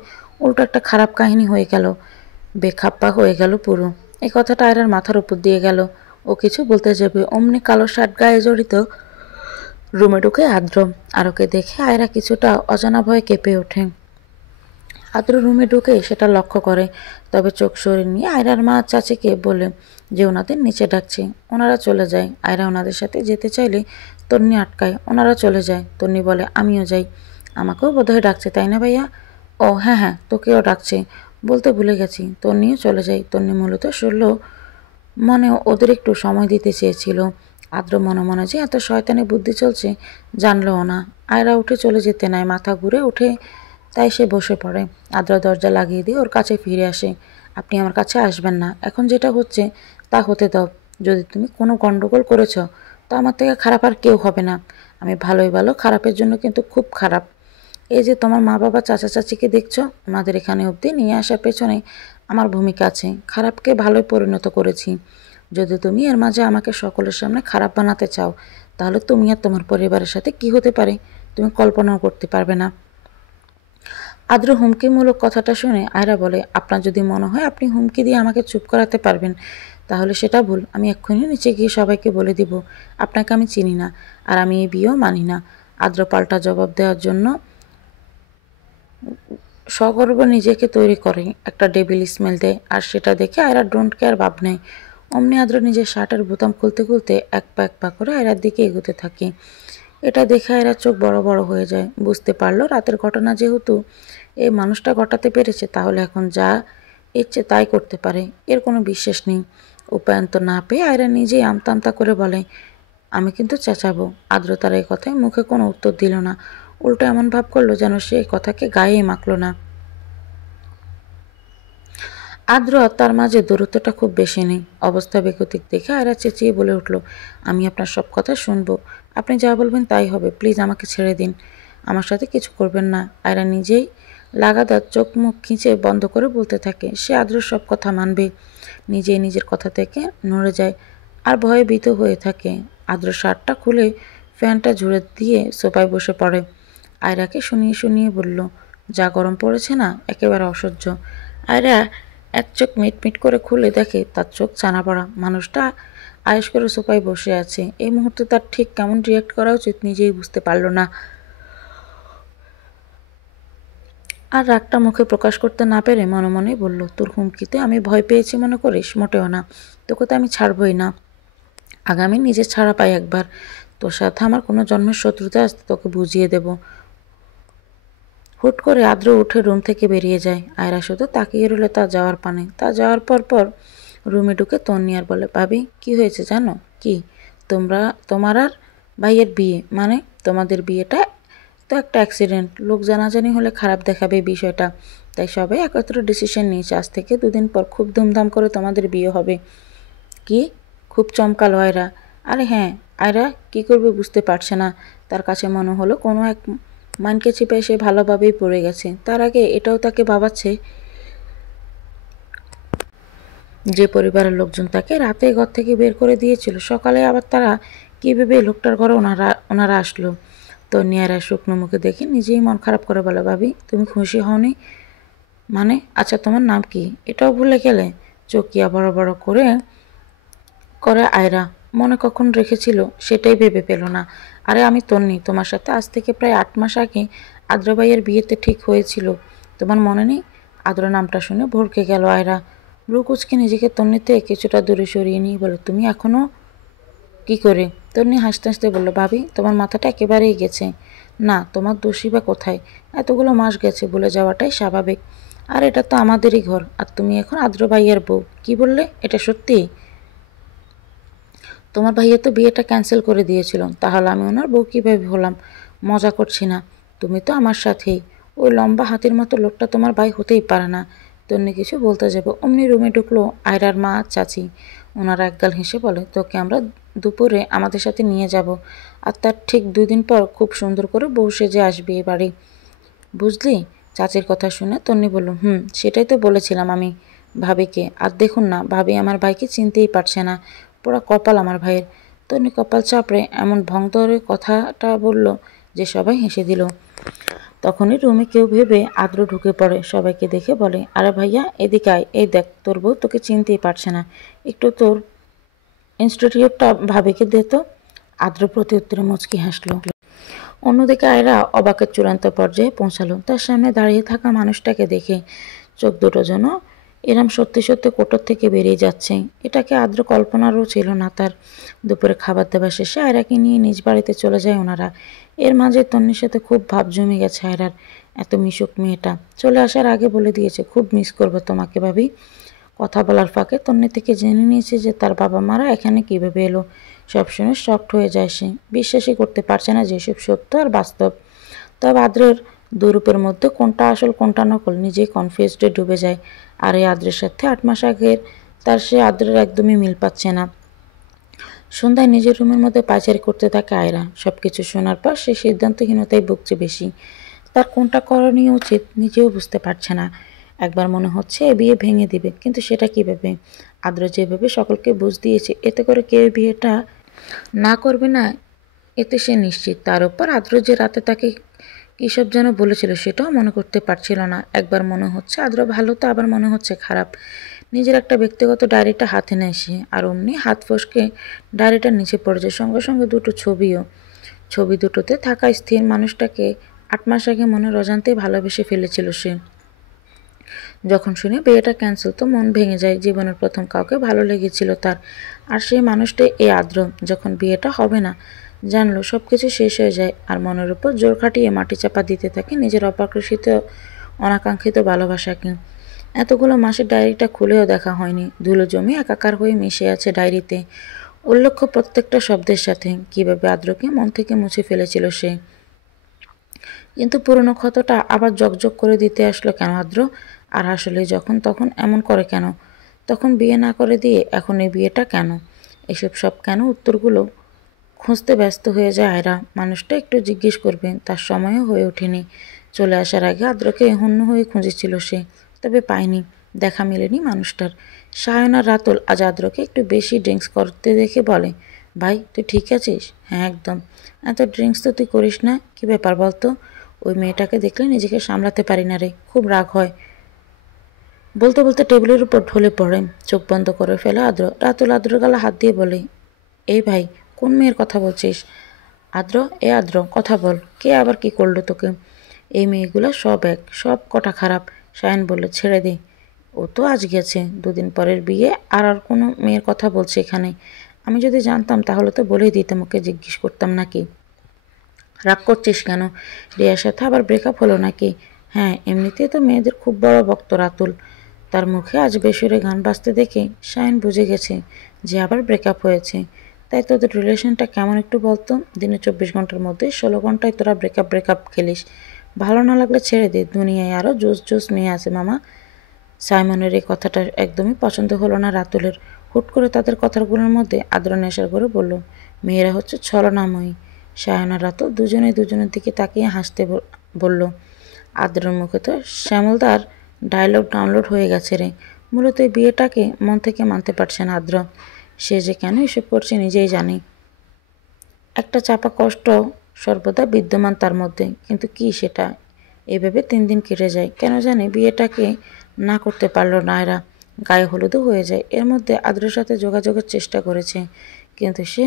উল্টো একটা খারাপ কাহিনী হয়ে গেল। বেখাপ্পা হয়ে গেল পুরো। এই কথাটা আয়রার মাথার উপর দিয়ে গেল। ও কিছু বলতে যাবে, অমনি কালো শার্ট গায়ে জড়িত রুমে ঢুকে আদ্র। আর ওকে দেখে আয়রা কিছুটা অজানা ভয়ে কেঁপে ওঠে। আদ্র রুমে ঢুকে সেটা লক্ষ্য করে, তবে চোখ সরিয়ে নিয়ে আয়রার মা চাচিকে বলে যে ওনাদের নিচে ডাকছে। ওনারা চলে যায়। আয়রা ওনাদের সাথে যেতে চাইলে তন্নি আটকায়। ওনারা চলে যায়। তন্নি বলে, আমিও যাই। আমাকেও বোধহয় ডাকছে, তাই না ভাইয়া? ও হ্যাঁ হ্যাঁ, তোকেও ডাকছে, বলতে ভুলে গেছি। তন্নিও চলে যায়। তন্নি মূলত শুনল মনে ওদের একটু সময় দিতে চেয়েছিল। আদ্র মনে মনে যে এত শয়তানি বুদ্ধি চলছে জানলও না। আয়রা উঠে চলে যেতে নেয়, মাথা ঘুরে ওঠে, তাই সে বসে পড়ে। আদ্র দরজা লাগিয়ে দিয়ে ওর কাছে ফিরে আসে। আপনি আমার কাছে আসবেন না, এখন যেটা হচ্ছে তা হতে দাও। যদি তুমি কোনো গণ্ডগোল করেছ, তো আমার থেকে খারাপ আর কেউ হবে না। আমি ভালোই ভালো, খারাপের জন্য কিন্তু খুব খারাপ। এই যে তোমার মা বাবা চাচা চাচিকে দেখছো, ওনাদের এখানে অবধি নিয়ে আসার পেছনে আমার ভূমিকা আছে। খারাপকে ভালোই পরিণত করেছি। যদি তুমি এর মাঝে আমাকে সকলের সামনে খারাপ বানাতে চাও, তাহলে তুমি আর তোমার পরিবারের সাথে কি হতে পারে তুমি কল্পনাও করতে পারবে না। আদ্র হুমকিমূলক কথাটা শুনে আয়রা বলে, আপনার যদি মনে হয় আপনি হুমকি দিয়ে আমাকে চুপ করাতে পারবেন তাহলে সেটা ভুল। আমি এক্ষুনি নিচে গিয়ে সবাইকে বলে দিব আপনাকে আমি চিনি না, আর আমি এই বিয়েও মানি না। আদ্র পাল্টা জবাব দেওয়ার জন্য সগর্ব নিজেকে তৈরি করে, একটা ডেভিল স্মেল দেয়, আর সেটা দেখে আয়রা ডোন্ট কেয়ার ভাব নেয়। অমনি আদ্র নিজের শার্টের বোতাম খুলতে খুলতে এক পা করে আয়রার দিকে এগোতে থাকে। এটা দেখে আয়রার চোখ বড় বড় হয়ে যায়। বুঝতে পারলো রাতের ঘটনা যেহেতু এই মানুষটা ঘটাতে পেরেছে, তাহলে এখন যা ইচ্ছে তাই করতে পারে, এর কোনো বিশ্বাস নেই। উপায়ন্ত না পেয়ে আয়রা নিজেই আমতা আমতা করে বলে, আমি কিন্তু চেঁচাবো। আদ্র তার এই কথায় মুখে কোনো উত্তর দিল না, উল্টো এমন ভাব করলো যেন সে এই কথাকে গায়েই মাখলো না। আদ্র তার মাঝে দূরত্বটা খুব বেশি নেই। অবস্থা বেগতিক দেখে আয়রা চেঁচিয়ে বলে উঠল, আমি আপনার সব কথা শুনবো, আপনি যা বলবেন তাই হবে, প্লিজ আমাকে ছেড়ে দিন, আমার সাথে কিছু করবেন না। আয়রা নিজেই লাগাতার চোখ মুখ খিঁচে বন্ধ করে বলতে থাকে সে আদ্রর সব কথা মানবে। নিজেই নিজের কথা থেকে নড়ে যায় আর ভয়ে ভীত হয়ে থাকে। আদ্র শার্টটা খুলে ফ্যানটা ঝুড়ে দিয়ে সোফায় বসে পড়ে। আয়রাকে শুনিয়ে শুনিয়ে বলল, যা গরম পড়েছে না, একেবারে অসহ্য। আয়রা এক চোখ মিটমিট করে খুলে দেখে তার চোখ ছানা পড়া। মানুষটা আয়েশ করে সোফায় বসে আছে। এই মুহূর্তে তার ঠিক কেমন রিয়াক্ট করা উচিত নিজেই বুঝতে পারল না। আর রাগটা মুখে প্রকাশ করতে না পেরে মনে মনেই বলল, তোর হুমকিতে আমি ভয় পেয়েছি মনে করিস? মোটেও না, তোকে তো আমি ছাড়বই না। আগামী নিজে ছাড়া পাই একবার, তোর সাথে আমার কোনো জন্মের শত্রুতা আসতে তোকে বুঝিয়ে দেব। হুট করে আদ্র উঠে রুম থেকে বেরিয়ে যায়। আয়রা শুধু তাকিয়ে রইল তার যাওয়ার পানে। তা যাওয়ার পর রুমে ঢুকে তন্নি আর বলে, ভাবি কি হয়েছে জানো? কি? তোমার আর ভাইয়ের বিয়ে? মানে তোমাদের বিয়েটা তো একটা অ্যাক্সিডেন্ট, লোক জানাজানি হলে খারাপ দেখাবে বিষয়টা, তাই সবাই একত্র ডিসিশন নিয়েছে আজ থেকে 2 দিন পর খুব ধুমধাম করে তোমাদের বিয়ে হবে। কি? খুব চমকালো আয়রা। আরে হ্যাঁ। আয়রা কি করবে বুঝতে পারছে না। তার কাছে মনে হলো কোনো এক মাইনকে চিপে সে ভালোভাবেই পড়ে গেছে। তার আগে এটাও তাকে ভাবাচ্ছে যে পরিবারের লোকজন তাকে রাতে ঘর থেকে বের করে দিয়েছিল, সকালে আবার তারা কী ভেবে লোকটার ঘরে ওনারা আসলো। তো নিয়ারা শুকনো মুখে দেখে নিজেই মন খারাপ করে বলে, ভাবি তুমি খুশি হওনি? মানে আচ্ছা তোমার নাম কি এটাও ভুলে গেলে? চকিয়া বড় বড় করে করে আয়রা মনে কখন রেখেছিল সেটাই ভেবে পেল না। আরে আমি তন্নি, তোমার সাথে আজ থেকে প্রায় 8 মাস আগে আদ্র ভাইয়ের বিয়েতে ঠিক হয়েছিল, তোমার মনে নেই? আদ্র নামটা শুনে ভড়কে গেল আয়রা। ব্রু কুচকে নিজেকে তন্নিতে কিছুটা দূরে সরিয়ে নিয়ে বলে, তুমি এখনও কি করে? তন্নি হাসতে হাসতে বলল, ভাবি তোমার মাথাটা একেবারেই গেছে। না, তোমার দোষী বা কোথায়? এতগুলো মাস গেছে, বলে যাওয়াটাই স্বাভাবিক। আর এটা তো আমাদেরই ঘর, আর তুমি এখন আদ্র ভাইয়ের বউ। কি বললে? এটা সত্যি? তোমার ভাইয়া তো বিয়েটা ক্যান্সেল করে দিয়েছিল, তাহলে আমি ওনার বউ কীভাবে হলাম? মজা করছি না, তুমি তো আমার সাথেই। ওই লম্বা হাতির মতো লোকটা তোমার ভাই হতেই পারে না। তন্নি কিছু বলতে যাবে, অমনি রুমে ঢুকলো আয়রার মা চাচি। ওনারা একগাল হেসে বলে, তোকে আমরা দুপুরে আমাদের সাথে নিয়ে যাব, আর তার ঠিক 2 দিন পর খুব সুন্দর করে বউ সেজে আসবি এ বাড়ি, বুঝলি? চাচির কথা শুনে তন্নি বলল, সেটাই তো বলেছিলাম আমি ভাবিকে। আর দেখুন না, ভাবি আমার ভাইকে চিনতেই পারছে না, পুরা কপাল আমার ভাইয়ের। তন্নি কপাল চাপড়ে এমন ভং ধরে কথাটা বলল যে সবাই হেসে দিল। তখনই রুমে কেউ ভেবে আদ্র ঢুকে পড়ে, সবাইকে দেখে বলে, আরে ভাইয়া এদিকে আয়, এই দেখ তোর বউ তোকে চিনতেই পারছে না, একটু তোর ইনস্টিটিউটটা ভাবিকে দে তো। আদ্র প্রতি উত্তরে মুচকি হাসলো। অন্যদিকে আয়রা অবাকের চূড়ান্ত পর্যায়ে পৌঁছালো। তার সামনে দাঁড়িয়ে থাকা মানুষটাকে দেখে চোখ দুটো যেন এরম সত্যি সত্যি কোটর থেকে বেরিয়ে যাচ্ছে। এটাকে আদ্র কল্পনারও ছিল না তার। দুপুরে খাবার দাবার শেষে আয়রাকে নিয়ে নিজ বাড়িতে চলে যায় ওনারা। এর মাঝে তন্নির সাথে খুব ভাব জমে গেছে আয়রার। এত মিশুক মেয়েটা চলে আসার আগে বলে দিয়েছে, খুব মিস করবো তোমাকে ভাবি। কথা বলার ফাঁকে তন্নি থেকে জেনে নিয়েছে যে তার বাবা মারা এখানে কীভাবে এলো। সব শুনে শকড হয়ে যায় সে, বিশ্বাসই করতে পারছে না যেসব সত্য আর বাস্তব। তবে আদ্রের দুরূপের মধ্যে কোনটা আসল কোনটা নকল নিজেই কনফিউজডে ডুবে যায়। আর এই আদ্রের সাথে 8 মাস আগের তার সে আদ্রের একদমই মিল পাচ্ছে না। সন্ধ্যায় নিজের রুমের মধ্যে পায়চারি করতে থাকে আয়রা। সব কিছু শোনার পর সে সিদ্ধান্তহীনতায় ভুগছে বেশি। তার কোনটা করণীয় উচিত নিজেও বুঝতে পারছে না। একবার মনে হচ্ছে এ বিয়ে ভেঙে দিবে, কিন্তু সেটা কীভাবে? আদ্র যেভাবে সকলকে বুঝ দিয়েছে, এতে করে কেউ বিয়েটা না করবে না এতে সে নিশ্চিত। তার উপর আদ্র যে রাতে তাকে কী সব যেন বলেছিল সেটাও মনে করতে পারছিল না। একবার মনে হচ্ছে আদ্র ভালো, তো আবার মনে হচ্ছে খারাপ। নিজের একটা ব্যক্তিগত ডায়েরিটা হাতে নেয় সে, আর অমনি হাত ফসকে ডায়েরিটার নিচে পড়েছে, সঙ্গে সঙ্গে দুটো ছবিও। ছবি দুটোতে থাকা স্থির মানুষটাকে 8 মাস আগে মনের অজান্তেই ভালোবেসে ফেলেছিল সে। যখন শুনে বিয়েটা ক্যান্সেল তো মন ভেঙে যায়। জীবনের প্রথম কাউকে ভালো লেগেছিল তার, আর সেই মানুষটাই এই আদ্র। যখন বিয়েটা হবে না জানলো, সব কিছু শেষ হয়ে যায়, আর মনের উপর জোর খাটিয়ে মাটি চাপা দিতে থাকে নিজের অপ্রকাশিত অনাকাঙ্ক্ষিত ভালোবাসাকে। এতগুলো মাসের ডায়েরিটা খুলেও দেখা হয়নি, ধুলো জমি একাকার হয়ে মিশে আছে ডায়েরিতে, উল্লেখ্য প্রত্যেকটা শব্দের সাথে। কিভাবে আদ্রকে মন থেকে মুছে ফেলেছিল সে। কিন্তু পুরনো ক্ষতটা আবার জকজক করে দিতে আসলো কেন আদ্র? আর আসলে যখন তখন এমন করে কেন? তখন বিয়ে না করে দিয়ে এখন এই বিয়েটা কেন? এসব সব কেন উত্তরগুলো খুঁজতে ব্যস্ত হয়ে যায় আয়রা। মানুষটা একটু জিজ্ঞেস করবে তার সময়ও হয়ে ওঠেনি। চলে আসার আগে আদ্রকে হন্য হয়ে খুঁজেছিল সে, তবে পায়নি, দেখা মেলেনি মানুষটার। সায়ন আর রাতুল আজ আদ্রকে একটু বেশি ড্রিঙ্কস করতে দেখে বলে, ভাই তুই ঠিক আছিস? হ্যাঁ একদম। এত ড্রিঙ্কস তো তুই করিস না, কী ব্যাপার বলতো? ওই মেয়েটাকে দেখলে নিজেকে সামলাতে পারি না রে, খুব রাগ হয়। বলতে বলতে টেবিলের উপর ঢলে পড়ে, চোখ বন্ধ করে ফেলে আদ্র। রাতুল আদ্রর গালে হাত দিয়ে বলে, এই ভাই কোন মেয়ের কথা বলছিস? আদ্র, এ আদ্র কথা বল, কে আবার কি করলো তোকে? এই মেয়েগুলো সব এক, সব কটা খারাপ। সায়ন বলল, ছেড়ে দে, ও তো আজ গেছে, 2 দিন পরের বিয়ে, আর আর কোনো মেয়ের কথা বলছে এখানে? আমি যদি জানতাম তাহলে তো বলেই দিতাম, ওকে জিজ্ঞেস করতাম নাকি? রাগ করছিস কেন? রিয়ার সাথে আবার ব্রেকআপ হলো নাকি? হ্যাঁ, এমনিতেই তো মেয়েদের খুব বড় ভক্ত রাতুল। তার মুখে আজ বেসুরে গান বাজতে দেখে শায়ন বুঝে গেছে যে আবার ব্রেকআপ হয়েছে। তাই তোদের রিলেশনটা কেমন একটু বলতো? দিনে 24 ঘন্টার মধ্যে 16 ঘন্টায় তোরা ব্রেকআপ ব্রেকআপ খেলিস। ভালো না লাগলে ছেড়ে দে, দুনিয়ায় আরও জোস জোস মেয়ে আছে মামা। সাইমনের এই কথাটা একদমই পছন্দ হলো না রাতুলের। হুট করে তাদের কথাগুলোর মধ্যে আদ্র নেশার করে বলল, মেয়েরা হচ্ছে ছলনাময়ী। সায়ন আর রাতুল দুজনেই দুজনের দিকে তাকিয়ে হাসতে বলল, আদ্রের মুখে তো শ্যামলদার ডায়লগ ডাউনলোড হয়ে গেছে রে। মূলত এই বিয়েটাকে মন থেকে মানতে পারছে না আদ্র। সে যে কেন এসব করছে নিজেই জানে। একটা চাপা কষ্ট সর্বদা বিদ্যমান তার মধ্যে, কিন্তু কি সেটা? এভাবে 3 দিন কেটে যায়, কেন জানে বিয়েটাকে না করতে পারল না এরা। গায়ে হলুদও হয়ে যায়। এর মধ্যে আদ্রের সাথে যোগাযোগের চেষ্টা করেছে, কিন্তু সে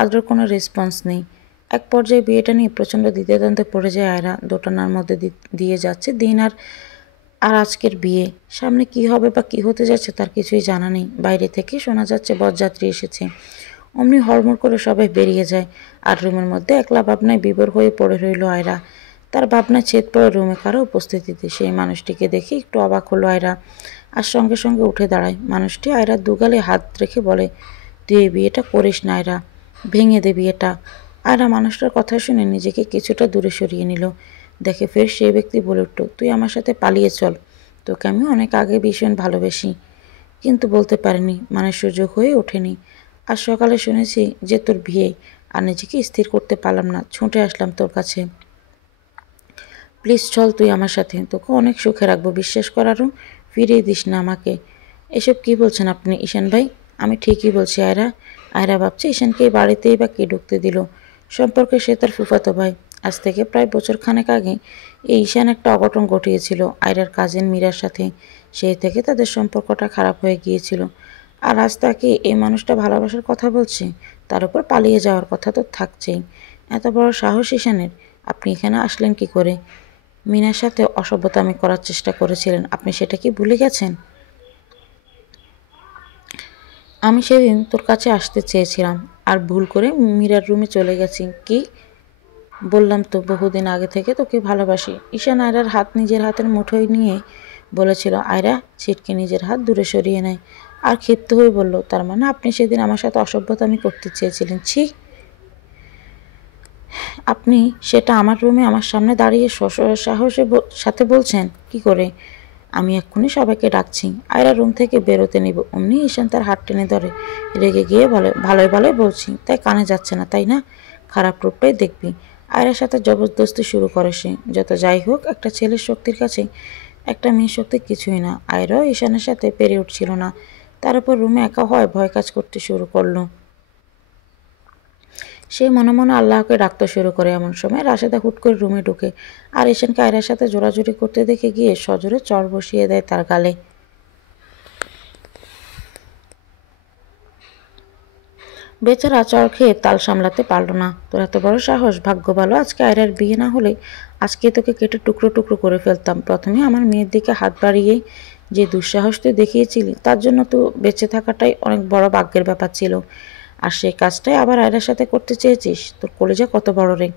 আদ্রের কোনো রেসপন্স নেই। এক পর্যায়ে বিয়েটা নিয়ে প্রচণ্ড দ্বিধাদ্বন্দ্বে পড়ে যায় আয়রা। দোটানার মধ্যে দিয়ে যাচ্ছে দিন, আর আর আজকের বিয়ে। সামনে কি হবে বা কি হতে যাচ্ছে তার কিছুই জানা নেই। বাইরে থেকে শোনা যাচ্ছে বরযাত্রী এসেছে। অমনি হড়মড় করে সবাই বেরিয়ে যায়, আর রুমের মধ্যে একলা ভাবনায় বিভোর হয়ে পড়ে রইল আয়রা। তার ভাবনায় ছেদ পড়ে রুমে কারো উপস্থিতিতে। সেই মানুষটিকে দেখে একটু অবাক হলো আয়রা, আর সঙ্গে সঙ্গে উঠে দাঁড়ায়। মানুষটি আয়রার দুগালে হাত রেখে বলে, তুই এই বিয়েটা করিস না আয়রা, ভেঙে দে বিয়েটা। আয়রা মানুষটার কথা শুনে নিজেকে কিছুটা দূরে সরিয়ে নিল। দেখে ফের সেই ব্যক্তি বলে উঠল, তুই আমার সাথে পালিয়ে চল, তোকে আমি অনেক আগে ভীষণ ভালোবেসি, কিন্তু বলতে পারিনি, মানে সুযোগ হয়ে ওঠেনি। আজ সকালে শুনেছি যে তোর বিয়ে, আর নিজেকে স্থির করতে পারলাম না, ছুটে আসলাম তোর কাছে। প্লিজ চল তুই আমার সাথে, তোকে অনেক সুখে রাখবো, বিশ্বাস করারও ফিরিয়ে দিস না আমাকে। এসব কি বলছেন আপনি ঈশান ভাই? আমি ঠিকই বলছি আয়রা। আয়রা ভাবছে ঈশানকে এই বাড়িতেই বা কে ঢুকতে দিল। সম্পর্কে সে তার ফুফাতো ভাই। আজ থেকে প্রায় বছরখানেক আগে এই ঈশান একটা অঘটন ঘটিয়েছিল আয়রার কাজিন মীরার সাথে। সেই থেকে তাদের সম্পর্কটা খারাপ হয়ে গিয়েছিল। আর আজ তাকে এই মানুষটা ভালোবাসার কথা বলছে, তার উপর পালিয়ে যাওয়ার কথা তো থাকছেই। এত বড় সাহস ঈশানের! আপনি এখানে আসলেন কি করে? মিনার সাথে অসভ্যতামি করার চেষ্টা করেছিলেন, আপনি সেটা কি ভুলে গেছেন? আমি সেদিন তোর কাছে আসতে চেয়েছিলাম, আর ভুল করে মীরার রুমে চলে গেছি। কি? বললাম তো বহুদিন আগে থেকে তোকে ভালোবাসি। ঈশান আয়রার হাত নিজের হাতের মুঠোয় নিয়ে বলেছিল। আয়রা ছিটকে নিজের হাত দূরে সরিয়ে নেয়, আর ক্ষিপ্ত হয়ে বলল, তার মানে আপনি সেদিন আমার সাথে অসভ্যতামি করতে চেয়েছিলেন? ছি! আপনি সেটা আমার রুমে আমার সামনে দাঁড়িয়ে সাহসের সাথে বলছেন? কি করে? আমি এক্ষুনি সবাইকে ডাকছি। আয়রা রুম থেকে বেরোতে নিব, অমনি ঈশান তার হাত টেনে ধরে। রেগে গিয়ে বলে, ভালোই ভালোই বলছি, তাই কানে যাচ্ছে না তাই না? খারাপ রূপটাই দেখবি। আয়রার সাথে জবরদস্তি শুরু করে সে। যত যাই হোক, একটা ছেলের শক্তির কাছে একটা মেয়ের শক্তি কিছুই না। আয়রাও ঈশানের সাথে পেরে উঠছিল না। তার উপর রুমে একা হয় ভয় কাজ করতে শুরু করলো। সে মনে মনে আল্লাহকে ডাকতে শুরু করে। এমন সময় রাশেদা হুট করে রুমে ঢুকে আর ঈশানকে আয়রার সাথে জোরাজুরি করতে দেখে গিয়ে সজোরে চড় বসিয়ে দেয় তার গালে। বেচারা চড় খেয়ে তাল সামলাতে পারল না। তোর এত বড় সাহস! ভাগ্য ভালো আজকে আয়রার বিয়ে না হলে আজকে তোকে কেটে টুকরো টুকরো করে ফেলতাম। প্রথমে আমার মেয়ের দিকে হাত বাড়িয়ে যে দুঃসাহস তুই দেখিয়েছিলি তার জন্য তো বেঁচে থাকাটাই অনেক বড় ভাগ্যের ব্যাপার ছিল। আর সেই কাজটাই আবার আয়রার সাথে করতে চেয়েছিস? তোর কলিজা কত বড় রে!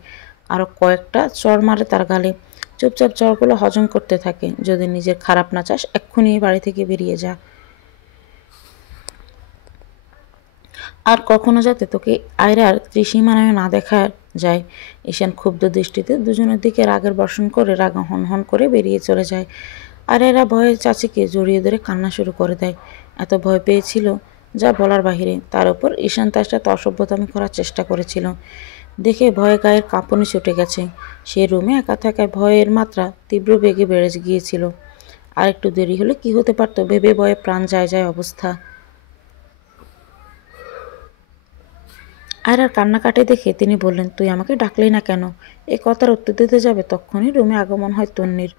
আরো কয়েকটা চড় মারে তার গালে। চুপচাপ চড়গুলো হজম করতে থাকে। যদি নিজের খারাপ না চাস এক্ষুনি এই বাড়ি থেকে বেরিয়ে যা। আর কখনো যাতে তোকে আয়রার ত্রিসীমানায় না দেখা যায়। ঈশান ক্ষুব্ধ দৃষ্টিতে দুজনের দিকে রাগের বর্ষণ করে রাগা হন হন করে বেরিয়ে চলে যায়। আর এরা ভয়ে চাচিকে জড়িয়ে ধরে কান্না শুরু করে দেয়। এত ভয় পেয়েছিল যা বলার বাহিরে। তার উপর ঈশান তার সাথে অসভ্যতামি করার চেষ্টা করেছিল। দেখে ভয়ে গায়ের কাঁপুনি ছুটে গেছে। সে রুমে একা থাকায় ভয়ের মাত্রা তীব্র বেগে বেড়ে গিয়েছিল। আর একটু দেরি হলে কি হতে পারত ভেবে ভয়ে প্রাণ যায় যায় অবস্থা। আর কান্নাকাটি দেখে তিনি বললেন, তুই আমাকে ডাকলি না কেন? এই কথার উত্তর দিতে যাবে তখনই রুমে আগমন হয় তন্নির।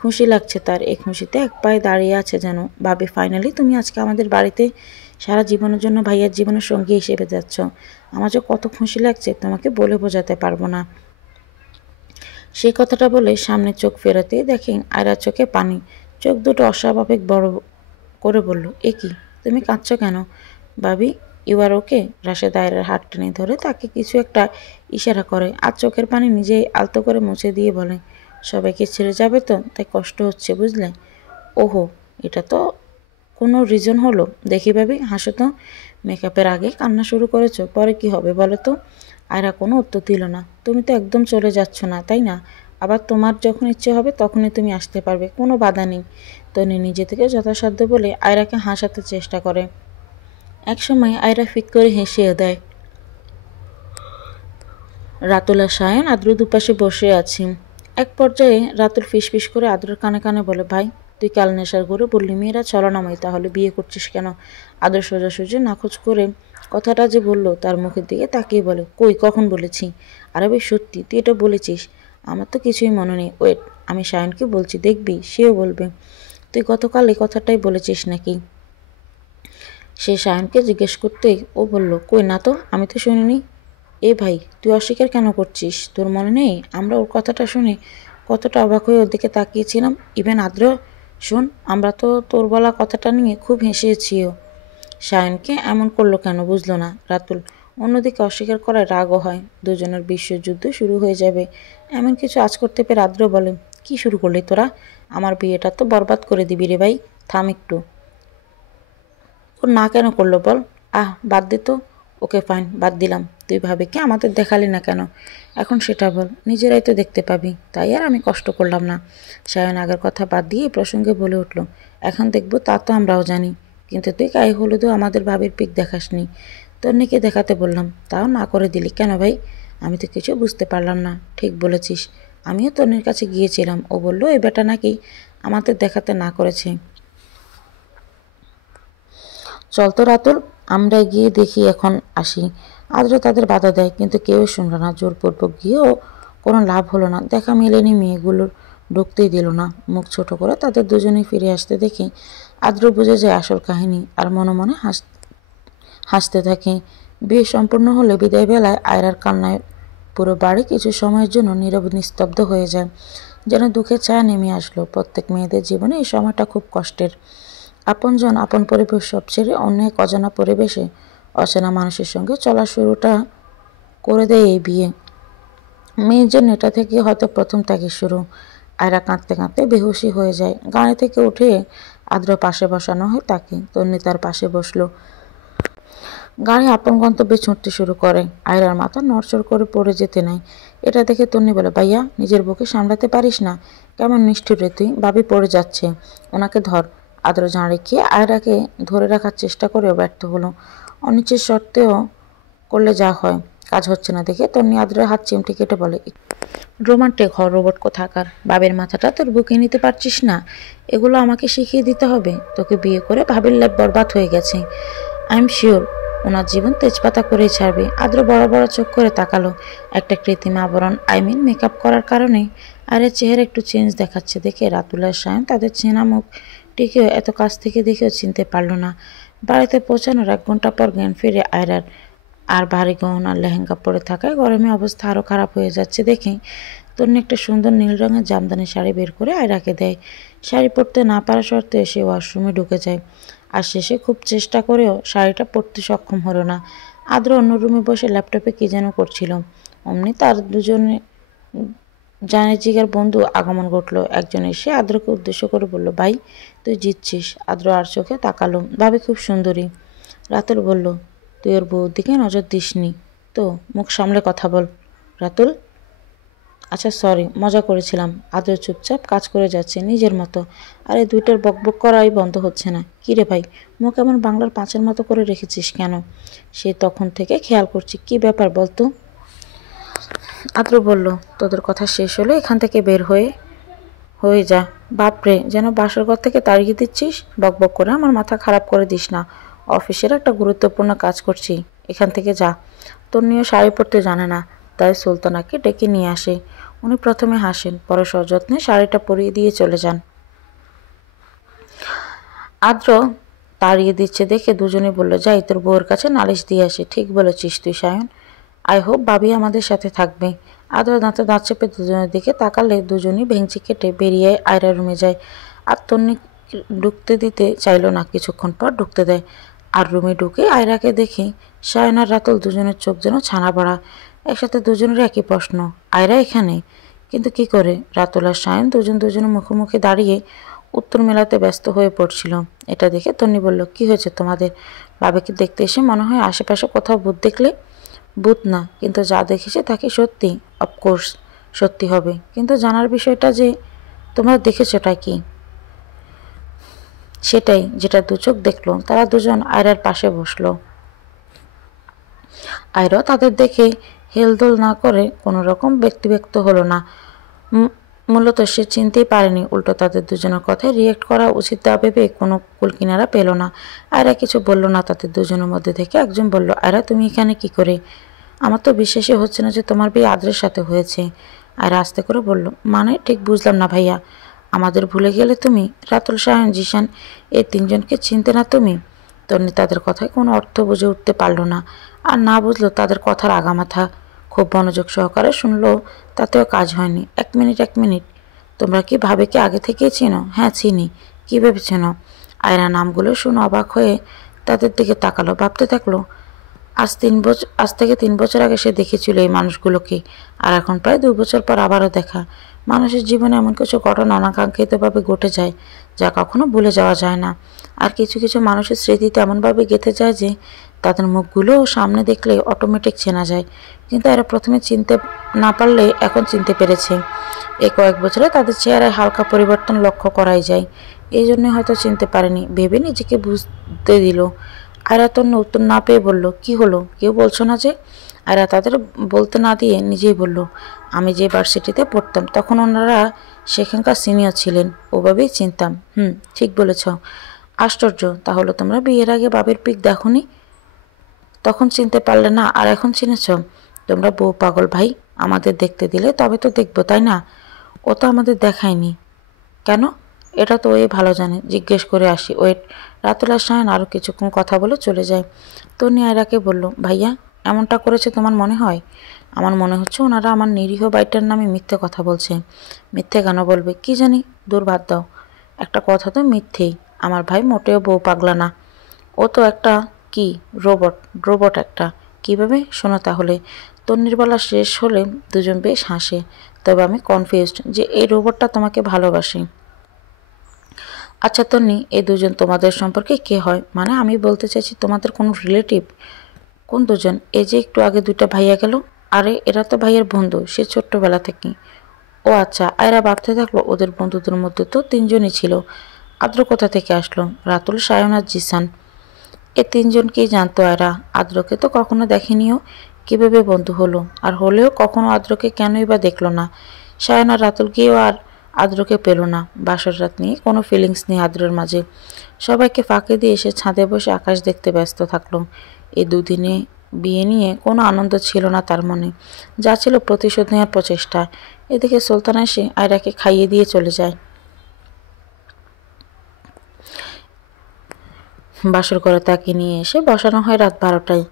খুশি লাগছে তার। এই খুশিতে এক পায়ে দাঁড়িয়ে আছে যেন। ভাবি, ফাইনালি তুমি আজকে আমাদের বাড়িতে সারা জীবনের জন্য ভাইয়ার জীবনের সঙ্গী হিসেবে যাচ্ছ। আমার যে কত খুশি লাগছে তোমাকে বলে বোঝাতে পারবো না। সেই কথাটা বলে সামনে চোখ ফেরাতেই দেখেন আয়রার চোখে পানি। চোখ দুটো অস্বাভাবিক বড় করে বলল, এ কি, তুমি কাঁদছ কেন? ভাবি, ইউ আর ওকে? রাশেদ আয়রার হাত টেনে ধরে তাকে কিছু একটা ইশারা করে আর চোখের পানি নিজেই আলতো করে মুছে দিয়ে বলে, সবাইকে ছেড়ে যাবে তো তাই কষ্ট হচ্ছে বুঝলে? ওহো, এটা তো কোনো রিজন হলো? দেখি ভাবি, হাসো তো। মেকআপের আগে কান্না শুরু করেছো, পরে কি হবে বলো তো? আয়রা কোনো উত্তর দিল না। তুমি তো একদম চলে যাচ্ছ না, তাই না? আবার তোমার যখন ইচ্ছে হবে তখনই তুমি আসতে পারবে, কোনো বাধা নেই। তনি নিজে থেকে যথাসাধ্য বলে আয়রাকে হাসাতে চেষ্টা করে। একসময় আয়রা ফিক করে হেসেও দেয়। রাতুল আর সায়ন আদ্র দুপাশে বসে আছি। এক পর্যায়ে রাতুল ফিসফিস করে আদ্রর কানে কানে বলে, ভাই, তুই কাল নেশার ঘরে বললি মেয়েরা ছলনাময়ী, তাহলে বিয়ে করছিস কেন? আদ্র সোজাসুজি নাকচ করে কথাটা যে বললো তার মুখের দিকে তাকিয়ে বলে, কই, কখন বলেছি? আরে ভাই সত্যি তুই এটা বলেছিস? আমার তো কিছুই মনে নেই। ওয়েট, আমি সায়নকে বলছি, দেখবি সেও বলবে। তুই গতকাল এই কথাটাই বলেছিস নাকি? সে সায়নকে জিজ্ঞেস করতেই ও বলল, কই না তো, আমি তো শুনিনি। এ ভাই, তুই অস্বীকার কেন করছিস? তোর মনে নেই আমরা ওর কথাটা শুনে কতটা অবাক হয়ে ওর দিকে তাকিয়েছিলাম? ইভেন আদ্র, শোন, আমরা তো তোর বলা কথাটা নিয়ে খুব হেসেছিও। সায়নকে এমন করলো কেন বুঝলো না রাতুল। অন্যদিকে অস্বীকার করায় রাগও হয়। দুজনের বিশ্বযুদ্ধ শুরু হয়ে যাবে এমন কিছু আজ করতে পেরে আদ্র বলে, কি শুরু করলি তোরা? আমার বিয়েটা তো বরবাদ করে দিবি রে ভাই, থাম একটু। ও না কেন করলো বল? বাদ দে তো। ওকে ফাইন, বাদ দিলাম। তুই ভাবিকে আমাদের দেখালি না কেন? এখন সেটা বল। নিজেরাই তো দেখতে পাবি, তাই আর আমি কষ্ট করলাম না। সায়ন আগের কথা বাদ দিয়ে এই প্রসঙ্গে বলে উঠল, এখন দেখবো তা তো আমরাও জানি, কিন্তু তুই গায়ে হলুদও আমাদের ভাবির পিক দেখাসনি। তন্নিকে দেখাতে বললাম, তাও না করে দিলি কেন ভাই? আমি তো কিছু বুঝতে পারলাম না। ঠিক বলেছিস, আমিও তন্নির কাছে গিয়েছিলাম। ও বলল এই বেটা নাকি আমাদের দেখাতে না করেছে। চল তো রাতুল, আমরা গিয়ে দেখি এখন আসি। আদ্র তাদের বাধা দেয় কিন্তু কেউ শুনল না। জোরপূর্বক গিয়েও কোনো লাভ হলো না। দেখা মেলেনি, মেয়েগুলোর ঢুকতেই দিল না। মুখ ছোট করে তাদের দুজনেই ফিরে আসতে দেখে আদ্র বুঝে যায় আসল কাহিনী আর মনে মনে হাসতে থাকে। বিয়ে সম্পূর্ণ হলে বিদায় বেলায় আয়রার কান্নায় পুরো বাড়ি কিছু সময়ের জন্য নীরব নিস্তব্ধ হয়ে যায়, যেন দুঃখের ছায়া নেমে আসলো। প্রত্যেক মেয়েদের জীবনে এই সময়টা খুব কষ্টের। আপনজন, আপন পরিবেশ সব ছেড়ে অন্য এক অজানা পরিবেশে অচেনা মানুষের সঙ্গে চলা শুরুটা করে দেয় এই বিয়ে। মেয়ের জন্য এটা থেকে হয়তো প্রথম ত্যাগের শুরু। আয়রা কাঁদতে কাঁদতে বেহুশি হয়ে যায়। গাড়ি থেকে উঠে আদ্র পাশে বসানো হয় তাকে। তন্নি তার পাশে বসলো। গাড়ি আপন গন্তব্যে ছুটতে শুরু করে। আয়রার মাথা নড়চড় করে পড়ে যেতে নেয়। এটা দেখে তন্নি বলে, ভাইয়া, নিজের বুকে সামলাতে পারিস না? কেমন নিষ্ঠুর রে তুই, ভাবি পড়ে যাচ্ছে, ওনাকে ধর। আদ্র জাঁ রেখে আয়রাকে ধরে রাখার চেষ্টা করেও ব্যর্থ হলো। অনিচ্ছের সত্ত্বেও করলে যা হয়। কাজ হচ্ছে না দেখে তন্নি আদ্রের হাত চিমটে কেটে বলে, রোমান্টিক হর রোবট কোথাকার। বাবের মাথাটা তোর বুকে নিতে পারছিস না? এগুলো আমাকে শিখিয়ে দিতে হবে? তোকে বিয়ে করে ভাবির লাইফ বরবাদ হয়ে গেছে। আই এম শিওর ওনার জীবন তেজপাতা করেই ছাড়বে। আদ্র বড় বড় চোখ করে তাকালো। একটা কৃত্রিম আবরণ মেকআপ করার কারণে আয়রার চেহারা একটু চেঞ্জ দেখাচ্ছে দেখে রাতুল আর সায়ন তাদের চেনা মুখ টিকেও এত কাছ থেকে দেখেও চিনতে পারল না। বাড়িতে পৌঁছানোর 1 ঘন্টা পর জ্ঞান ফিরে আয়রার। আর ভারী গহনার লেহেঙ্গা পরে থাকায় গরমে অবস্থা আরও খারাপ হয়ে যাচ্ছে দেখে তন্নি একটা সুন্দর নীল রঙের জামদানি শাড়ি বের করে আয়রাকে দেয়। শাড়ি পরতে না পারা সত্ত্বেও সে ওয়াশরুমে ঢুকে যায়। আর শেষে খুব চেষ্টা করেও শাড়িটা পরতে সক্ষম হলো না। আদ্র অন্য রুমে বসে ল্যাপটপে কী যেন করছিল। অমনি তার দুজনে জানিজিগার বন্ধু আগমন ঘটলো। একজন এসে আদ্রকে উদ্দেশ্য করে বলল, ভাই তুই জিতছিস। আদ্র আর চোখে তাকালো। ভাবি খুব সুন্দরী। রাতুল বলল, তুই ওর বউর দিকে নজর দিসনি তো? মুখ সামলে কথা বল। রাতুল, আচ্ছা সরি, মজা করেছিলাম। আদ্র চুপচাপ কাজ করে যাচ্ছে নিজের মতো। আর এই দুইটার বকবক করাই বন্ধ হচ্ছে না। কিরে ভাই, মুখ এমন বাংলার পাঁচের মতো করে রেখেছিস কেন? সে তখন থেকে খেয়াল করছি, কি ব্যাপার বলতো? আদ্র বলল, তোদের কথা শেষ হলে এখান থেকে বের হয়ে যা। বাপরে, যেন বাসর ঘর থেকে তাড়িয়ে দিচ্ছিস। বকবক করে আমার মাথা খারাপ করে দিস না। অফিসের একটা গুরুত্বপূর্ণ কাজ করছি, এখান থেকে যা। তোর নিয়ে শাড়ি পরতে জানে না, তাই সুলতানাকে ডেকে নিয়ে আসে। উনি প্রথমে হাসেন, পরে সযত্নে শাড়িটা পরিয়ে দিয়ে চলে যান। আদ্র তাড়িয়ে দিচ্ছে দেখে দুজনে বলল, যাই তোর বউয়ের কাছে নালিশ দিয়ে আসে। ঠিক বলেছিস তুই সায়ন। আই হোপ ভাবি আমাদের সাথে থাকবে। আদ্র দাঁতে দাঁত চেপে দুজনের দিকে তাকালে দুজনই ভেঙচি কেটে বেরিয়ে আয়রা রুমে যায়। আর তন্নি ঢুকতে দিতে চাইল না, কিছুক্ষণ পর ঢুকতে দেয়। আর রুমে ঢুকে আয়রাকে দেখে সায়ন আর রাতুল দুজনের চোখ যেন ছানা পড়া। একসাথে দুজনের একই প্রশ্ন, আয়রা এখানে? কিন্তু কি করে? রাতুল আর সায়ন দুজনের মুখোমুখি দাঁড়িয়ে উত্তর মেলাতে ব্যস্ত হয়ে পড়ছিল। এটা দেখে তন্নি বলল, কি হয়েছে তোমাদের? বাবাকে দেখতে এসে মনে হয় আশেপাশে কোথাও ভূত দেখলে? ভূত না, কিন্তু যা দেখেছে তা কি সত্যি? অফকোর্স সত্যি হবে, কিন্তু জানার বিষয়টা যে তোমরা দেখেছোটা কি? সেটাই, যেটা দু চোখ দেখলো। তারা দুজন আয়রার পাশে বসলো। আয়রা তাদের দেখে হেলদোল না করে কোনো রকম ব্যক্তিব্যক্ত হলো না। মূলত সে চিনতেই পারেনি, উল্টো তাদের দুজনের কথায় রিয়েক্ট করা উচিত তা ভেবে কোনো কুলকিনারা পেল না। আয়রা কিছু বলল না। তাদের দুজনের মধ্যে থেকে একজন বলল, আয়রা তুমি এখানে কি করে? আমার তো বিশ্বাসই হচ্ছে না যে তোমার বিয়ে আদ্রের সাথে হয়েছে। আয়রা আস্তে করে বলল, মানে ঠিক বুঝলাম না ভাইয়া। আমাদের ভুলে গেলে তুমি? রাতুল, সায়ন, জিশান, এই তিনজনকে চিনতে না তুমি? তন্নি তাদের কথায় কোনো অর্থ বুঝে উঠতে পারল না। আর না বুঝলো তাদের কথার আগামাথা। খুব মনোযোগ সহকারে শুনলো, তাতেও কাজ হয়নি। এক মিনিট, তোমরা কি ভাবিকে আগে থেকেই চিনো? হ্যাঁ চিনি। কীভাবে চেনো? আয়রা নামগুলো শুনে অবাক হয়ে তাদের দিকে তাকালো, ভাবতে থাকলো, আজ থেকে 3 বছর আগে সে দেখেছিল এই মানুষগুলোকে, আর এখন প্রায় 2 বছর পর আবারও দেখা। মানুষের জীবনে এমন কিছু ঘটনা অনাকাঙ্ক্ষিতভাবে ঘটে যায় যা কখনো ভুলে যাওয়া যায় না। আর কিছু কিছু মানুষের স্মৃতিতে এমনভাবে গেঁথে যায় যে তাদের মুখগুলোও সামনে দেখলে অটোমেটিক চেনা যায়। কিন্তু এরা প্রথমে চিনতে না পারলে এখন চিনতে পেরেছে। এই কয়েক বছরে তাদের চেহারায় হালকা পরিবর্তন লক্ষ্য করাই যায়। এই জন্যই হয়তো চিনতে পারেনি ভেবে নিজেকে বুঝতে দিল। আয়রা তন্য উত্তর না পেয়ে বলল, কি হলো, কেউ বলছো না যে? আয়রা তাদের বলতে না দিয়ে নিজেই বলল, আমি যে ভার্সিটিতে পড়তাম তখন ওনারা সেখানকার সিনিয়র ছিলেন, ওভাবেই চিনতাম। ঠিক বলেছ। আশ্চর্য, তাহলে তোমরা বিয়ের আগে বাবির পিক দেখোনি? তখন চিনতে পারলে না, আর এখন চিনেছ? তোমরা বউ পাগল ভাই। আমাদের দেখতে দিলে তবে তো দেখবো, তাই না? ও তো আমাদের দেখায়নি। কেন? এটা তো ওই ভালো জানে। জিজ্ঞেস করে আসি, ওয়েট। রাতুল আর সায়ন আরও কিছুক্ষণ কথা বলে চলে যায়। তন্নি আয়রাকে বলল, ভাইয়া এমনটা করেছে তোমার মনে হয়? আমার মনে হচ্ছে ওনারা আমার নিরীহ বাইটার নামে মিথ্যে কথা বলছে। মিথ্যে কেন বলবে? কি জানি, দূর বাদ দাও। একটা কথা তো মিথ্যেই। আমার ভাই মোটেও বউ পাগলা না। ও তো একটা কি রোবট একটা। কিভাবে? শোনো তাহলে। তন্নির বলা শেষ হলে দুজন বেশ হাসে। তবে আমি কনফিউজড যে এই রোবটটা তোমাকে ভালোবাসে। আচ্ছা তন্নি, এই দুজন তোমাদের সম্পর্কে কে হয়? মানে আমি বলতে চাইছি তোমাদের কোনো রিলেটিভ? কোন দুজন? এই যে একটু আগে 2টা ভাইয়া গেল। আরে এরা তো ভাইয়ের বন্ধু, সে ছোট্টবেলা থেকে। ও আচ্ছা। আয়রা ভাবতে থাকলো, ওদের বন্ধুদের মধ্যে তো 3জনই ছিল। আদ্র কোথা থেকে আসলো? রাতুল, সায়ন আর জিসান। এই 3জনকেই জানতো আয়রা। আদ্রকে তো কখনো দেখেনিও। কিভাবে বন্ধু হলো? আর হলেও কখনো আদ্রকে কেনই বা দেখলো না? সায়ন আর রাতুল গিয়েও আর আদ্রকে পেল না। বাসর রাত নিয়ে কোনো ফিলিংস নেই আদ্রের মাঝে। সবাইকে ফাঁকি দিয়ে এসে ছাদে বসে আকাশ দেখতে ব্যস্ত থাকলো। এই দুদিনে বিয়ে নিয়ে কোনো আনন্দ ছিল না তার মনে, যা ছিল প্রতিশোধ নেওয়ার প্রচেষ্টা। এদিকে সুলতানা এসে আয়রাকে খাইয়ে দিয়ে চলে যায়। বাসর ঘরে তাকে নিয়ে এসে বসানো হয় রাত 12টায়।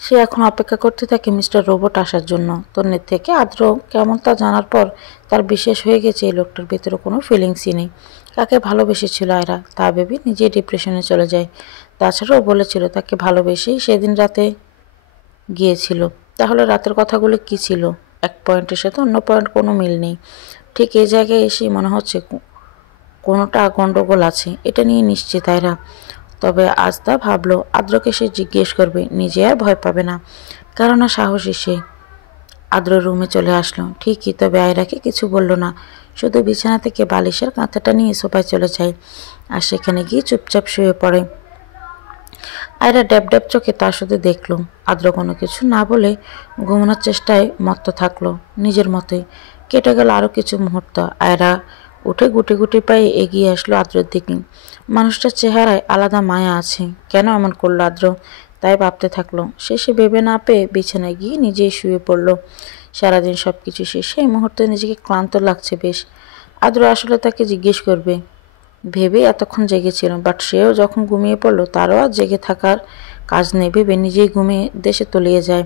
সে এখন অপেক্ষা করতে থাকে মিস্টার রোবট আসার জন্য। তন্নির থেকে আদ্র কেমন তা জানার পর তার বিশেষ হয়ে গেছে এই লোকটার ভিতরে কোনো ফিলিংসই নেই। কাকে ভালোবেসেছিল আয়রা তা ভেবে নিজেই ডিপ্রেশনে চলে যায়। তাছাড়াও বলেছিল তাকে ভালোবেসেই সেদিন রাতে গিয়েছিল। তাহলে রাতের কথাগুলো কি ছিল? এক পয়েন্টের সাথে অন্য পয়েন্ট কোনো মিল নেই। ঠিক এই জায়গায় এসেই মনে হচ্ছে কোনোটা গন্ডগোল আছে, এটা নিয়ে নিশ্চিত আয়রা। তবে আজ তা ভাবলো আদ্রকে সে জিজ্ঞেস করবে, নিজে আর ভয় পাবে না, কেননা সাহসী সে। আদ্র রুমে চলে আসলো ঠিকই, তবে আয়রাকে কিছু বলল না, শুধু বিছানা থেকে বালিশের কাঁথাটা নিয়ে সোফায় চলে যায় আর সেখানে গিয়ে চুপচাপ শুয়ে পড়ে। আয়রা ড্যাব ড্যাব চোখে তার সাথে দেখল। আদ্র কোনো কিছু না বলে ঘুমানোর চেষ্টায় মত্ত থাকলো নিজের মতোই। কেটে গেল আরও কিছু মুহূর্ত। আয়রা উঠে গুটি গুটি পায়ে এগিয়ে আসলো আদ্রের দিকে। মানুষটার চেহারায় আলাদা মায়া আছে, কেন এমন করলো আদ্র, তাই ভাবতে থাকলো। শেষে ভেবে না পেয়ে বিছানায় গিয়ে নিজেই শুয়ে পড়ল। সারাদিন সব কিছু শেষে এই মুহূর্তে নিজেকে ক্লান্ত লাগছে বেশ। আদ্র আসলে তাকে জিজ্ঞেস করবে ভেবে এতক্ষণ জেগেছিল, বাট সেও যখন ঘুমিয়ে পড়লো তারও আর জেগে থাকার কাজ নেই ভেবে নিজেই ঘুমিয়ে দেশে তলিয়ে যায়।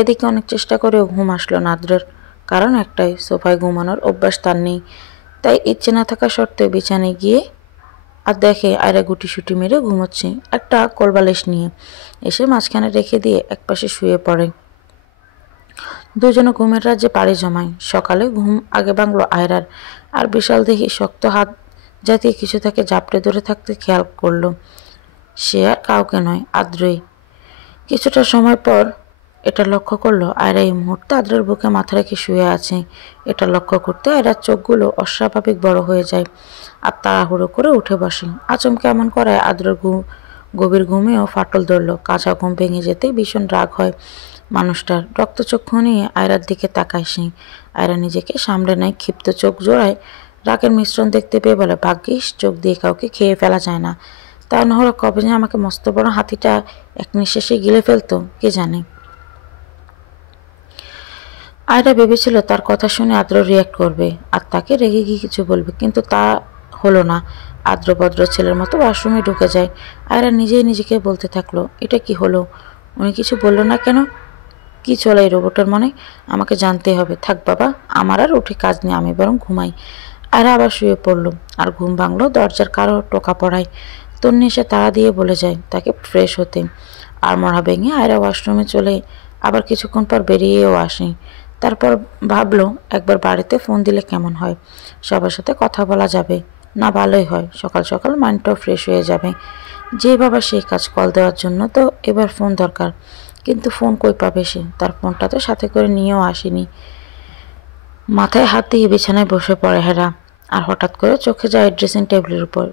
এদিকে অনেক চেষ্টা করেও ঘুম আসলো না আদ্রের, কারণ একটাই, সোফায় ঘুমানোর অভ্যাস তার নেই। তাই ইচ্ছে না থাকা সত্ত্বেও বিছানায় গিয়ে আর দেখে আয়রা গুটিসুটি মেরে ঘুমোচ্ছে একটা কোলবালিশ নিয়ে। এসে মাঝখানে রেখে দিয়ে একপাশে শুয়ে পড়ে। দুজনে ঘুমের রাজ্যে পাড়ি জমায়। সকালে ঘুম আগে ভাঙল আয়রার, আর বিশাল দেহি শক্ত হাত জাতীয় কিছু তাকে জাপটে ধরে থাকতে খেয়াল করলো। সে আর কাউকে নয়, আদ্রই। কিছুটা সময় পর এটা লক্ষ্য করলো আয়রা এই মুহূর্তে আদ্রের বুকে মাথা রেখে শুয়ে আছে। এটা লক্ষ্য করতে আয়রার চোখগুলো অস্বাভাবিক বড় হয়ে যায় আর তাড়াহুড়ো করে উঠে বসে। আচমকা এমন করায় আদ্রের গভীর ঘুমেও ফাটল ধরল। কাঁচা ঘুম ভেঙে যেতেই ভীষণ রাগ হয় মানুষটার। রক্তচক্ষু নিয়ে আয়রার দিকে তাকায় সে। আয়রা নিজেকে সামলে নেয়, ক্ষিপ্ত চোখ জোড়ায় রাগের মিশ্রণ দেখতে পেয়ে বলে, ভাগ্যিস চোখ দিয়ে কাউকে খেয়ে ফেলা যায় না, তা নাহলে কবে যে আমাকে মস্ত বড় হাতিটা এক নিঃশ্বাসে গিলে ফেলতো কে জানে। আয়রা ভেবেছিল তার কথা শুনে আদ্র রিয়াক্ট করবে আর তাকে রেগে গিয়ে কিছু বলবে, কিন্তু তা হলো না। আদ্র ভদ্র ছেলের মতো ওয়াশরুমে ঢুকে যায়। আয়রা নিজেই নিজেকে বলতে থাকলো, এটা কি হলো, উনি কিছু বললো না কেন? কি চলে এই রোবটের মনে? আমাকে জানতে হবে। থাক বাবা, আমার আর উঠে কাজ নেই, আমি বরং ঘুমাই। আয়রা আবার শুয়ে পড়লো আর ঘুম ভাঙলো দরজার কারো টোকা পড়ায়। তন্নি এসে তাড়া দিয়ে বলে যায় তাকে ফ্রেশ হতে। আর মরা ভেঙে আয়রা ওয়াশরুমে চলে আবার কিছুক্ষণ পর বেরিয়েও আসে। তারপর ভাবলো একবার বাড়িতে ফোন দিলে কেমন হয়, সবার সাথে কথা বলা যাবে। না, ভালোই হয়, সকাল সকাল মাইন্ডটাও ফ্রেশ হয়ে যাবে। যে বাবা সেই কাজ, কল দেওয়ার জন্য তো এবার ফোন দরকার, কিন্তু ফোন কই পাবে সে? তার ফোনটা তো সাথে করে নিয়েও আসেনি। মাথায় হাত দিয়ে বিছানায় বসে পড়ে হেরা, আর হঠাৎ করে চোখে যায় ড্রেসিং টেবিলের উপর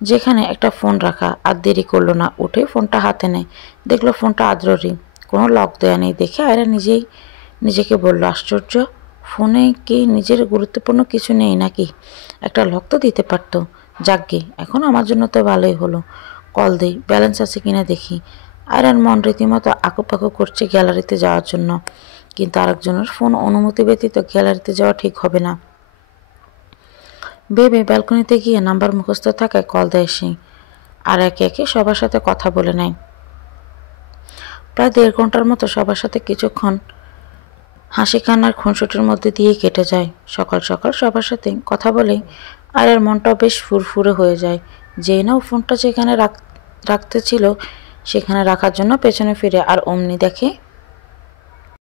যেখানে একটা ফোন রাখা। আর দেরি করলো না, উঠে ফোনটা হাতে নেয়। দেখলো ফোনটা আদ্ররই, কোনো লক দেয়া নেই দেখে আয়রা নিজেকে বলল, আশ্চর্য, ফোনে কি নিজের গুরুত্বপূর্ণ কিছু নেই নাকি? একটা লক তো দিতে পারতো। যাকগে, এখন আমার জন্য তো ভালোই হলো। কল দেই, ব্যালেন্স আছে কিনা দেখি। আয়রার মন রীতিমতো আঁকুপাকু করছে গ্যালারিতে যাওয়ার জন্য, কিন্তু আরেকজনের ফোন অনুমতি ব্যতীত গ্যালারিতে যাওয়া ঠিক হবে না ভেবে ব্যালকনিতে গিয়ে নাম্বার মুখস্থ থাকায় কল দেয় সে, আর একে একে সবার সাথে কথা বলে নেয়। প্রায় 1.5 ঘন্টার মতো সবার সাথে কিছুক্ষণ হাসি কান্নার খুনসুটির মধ্যে দিয়ে কেটে যায়। সকাল সকাল সবার সাথে কথা বলে আয়রার মনটাও বেশ ফুরফুরে হয়ে যায়। যেই না ফোনটা যেখানে রাখতে ছিল সেখানে রাখার জন্য পেছনে ফিরে, আর অমনি দেখে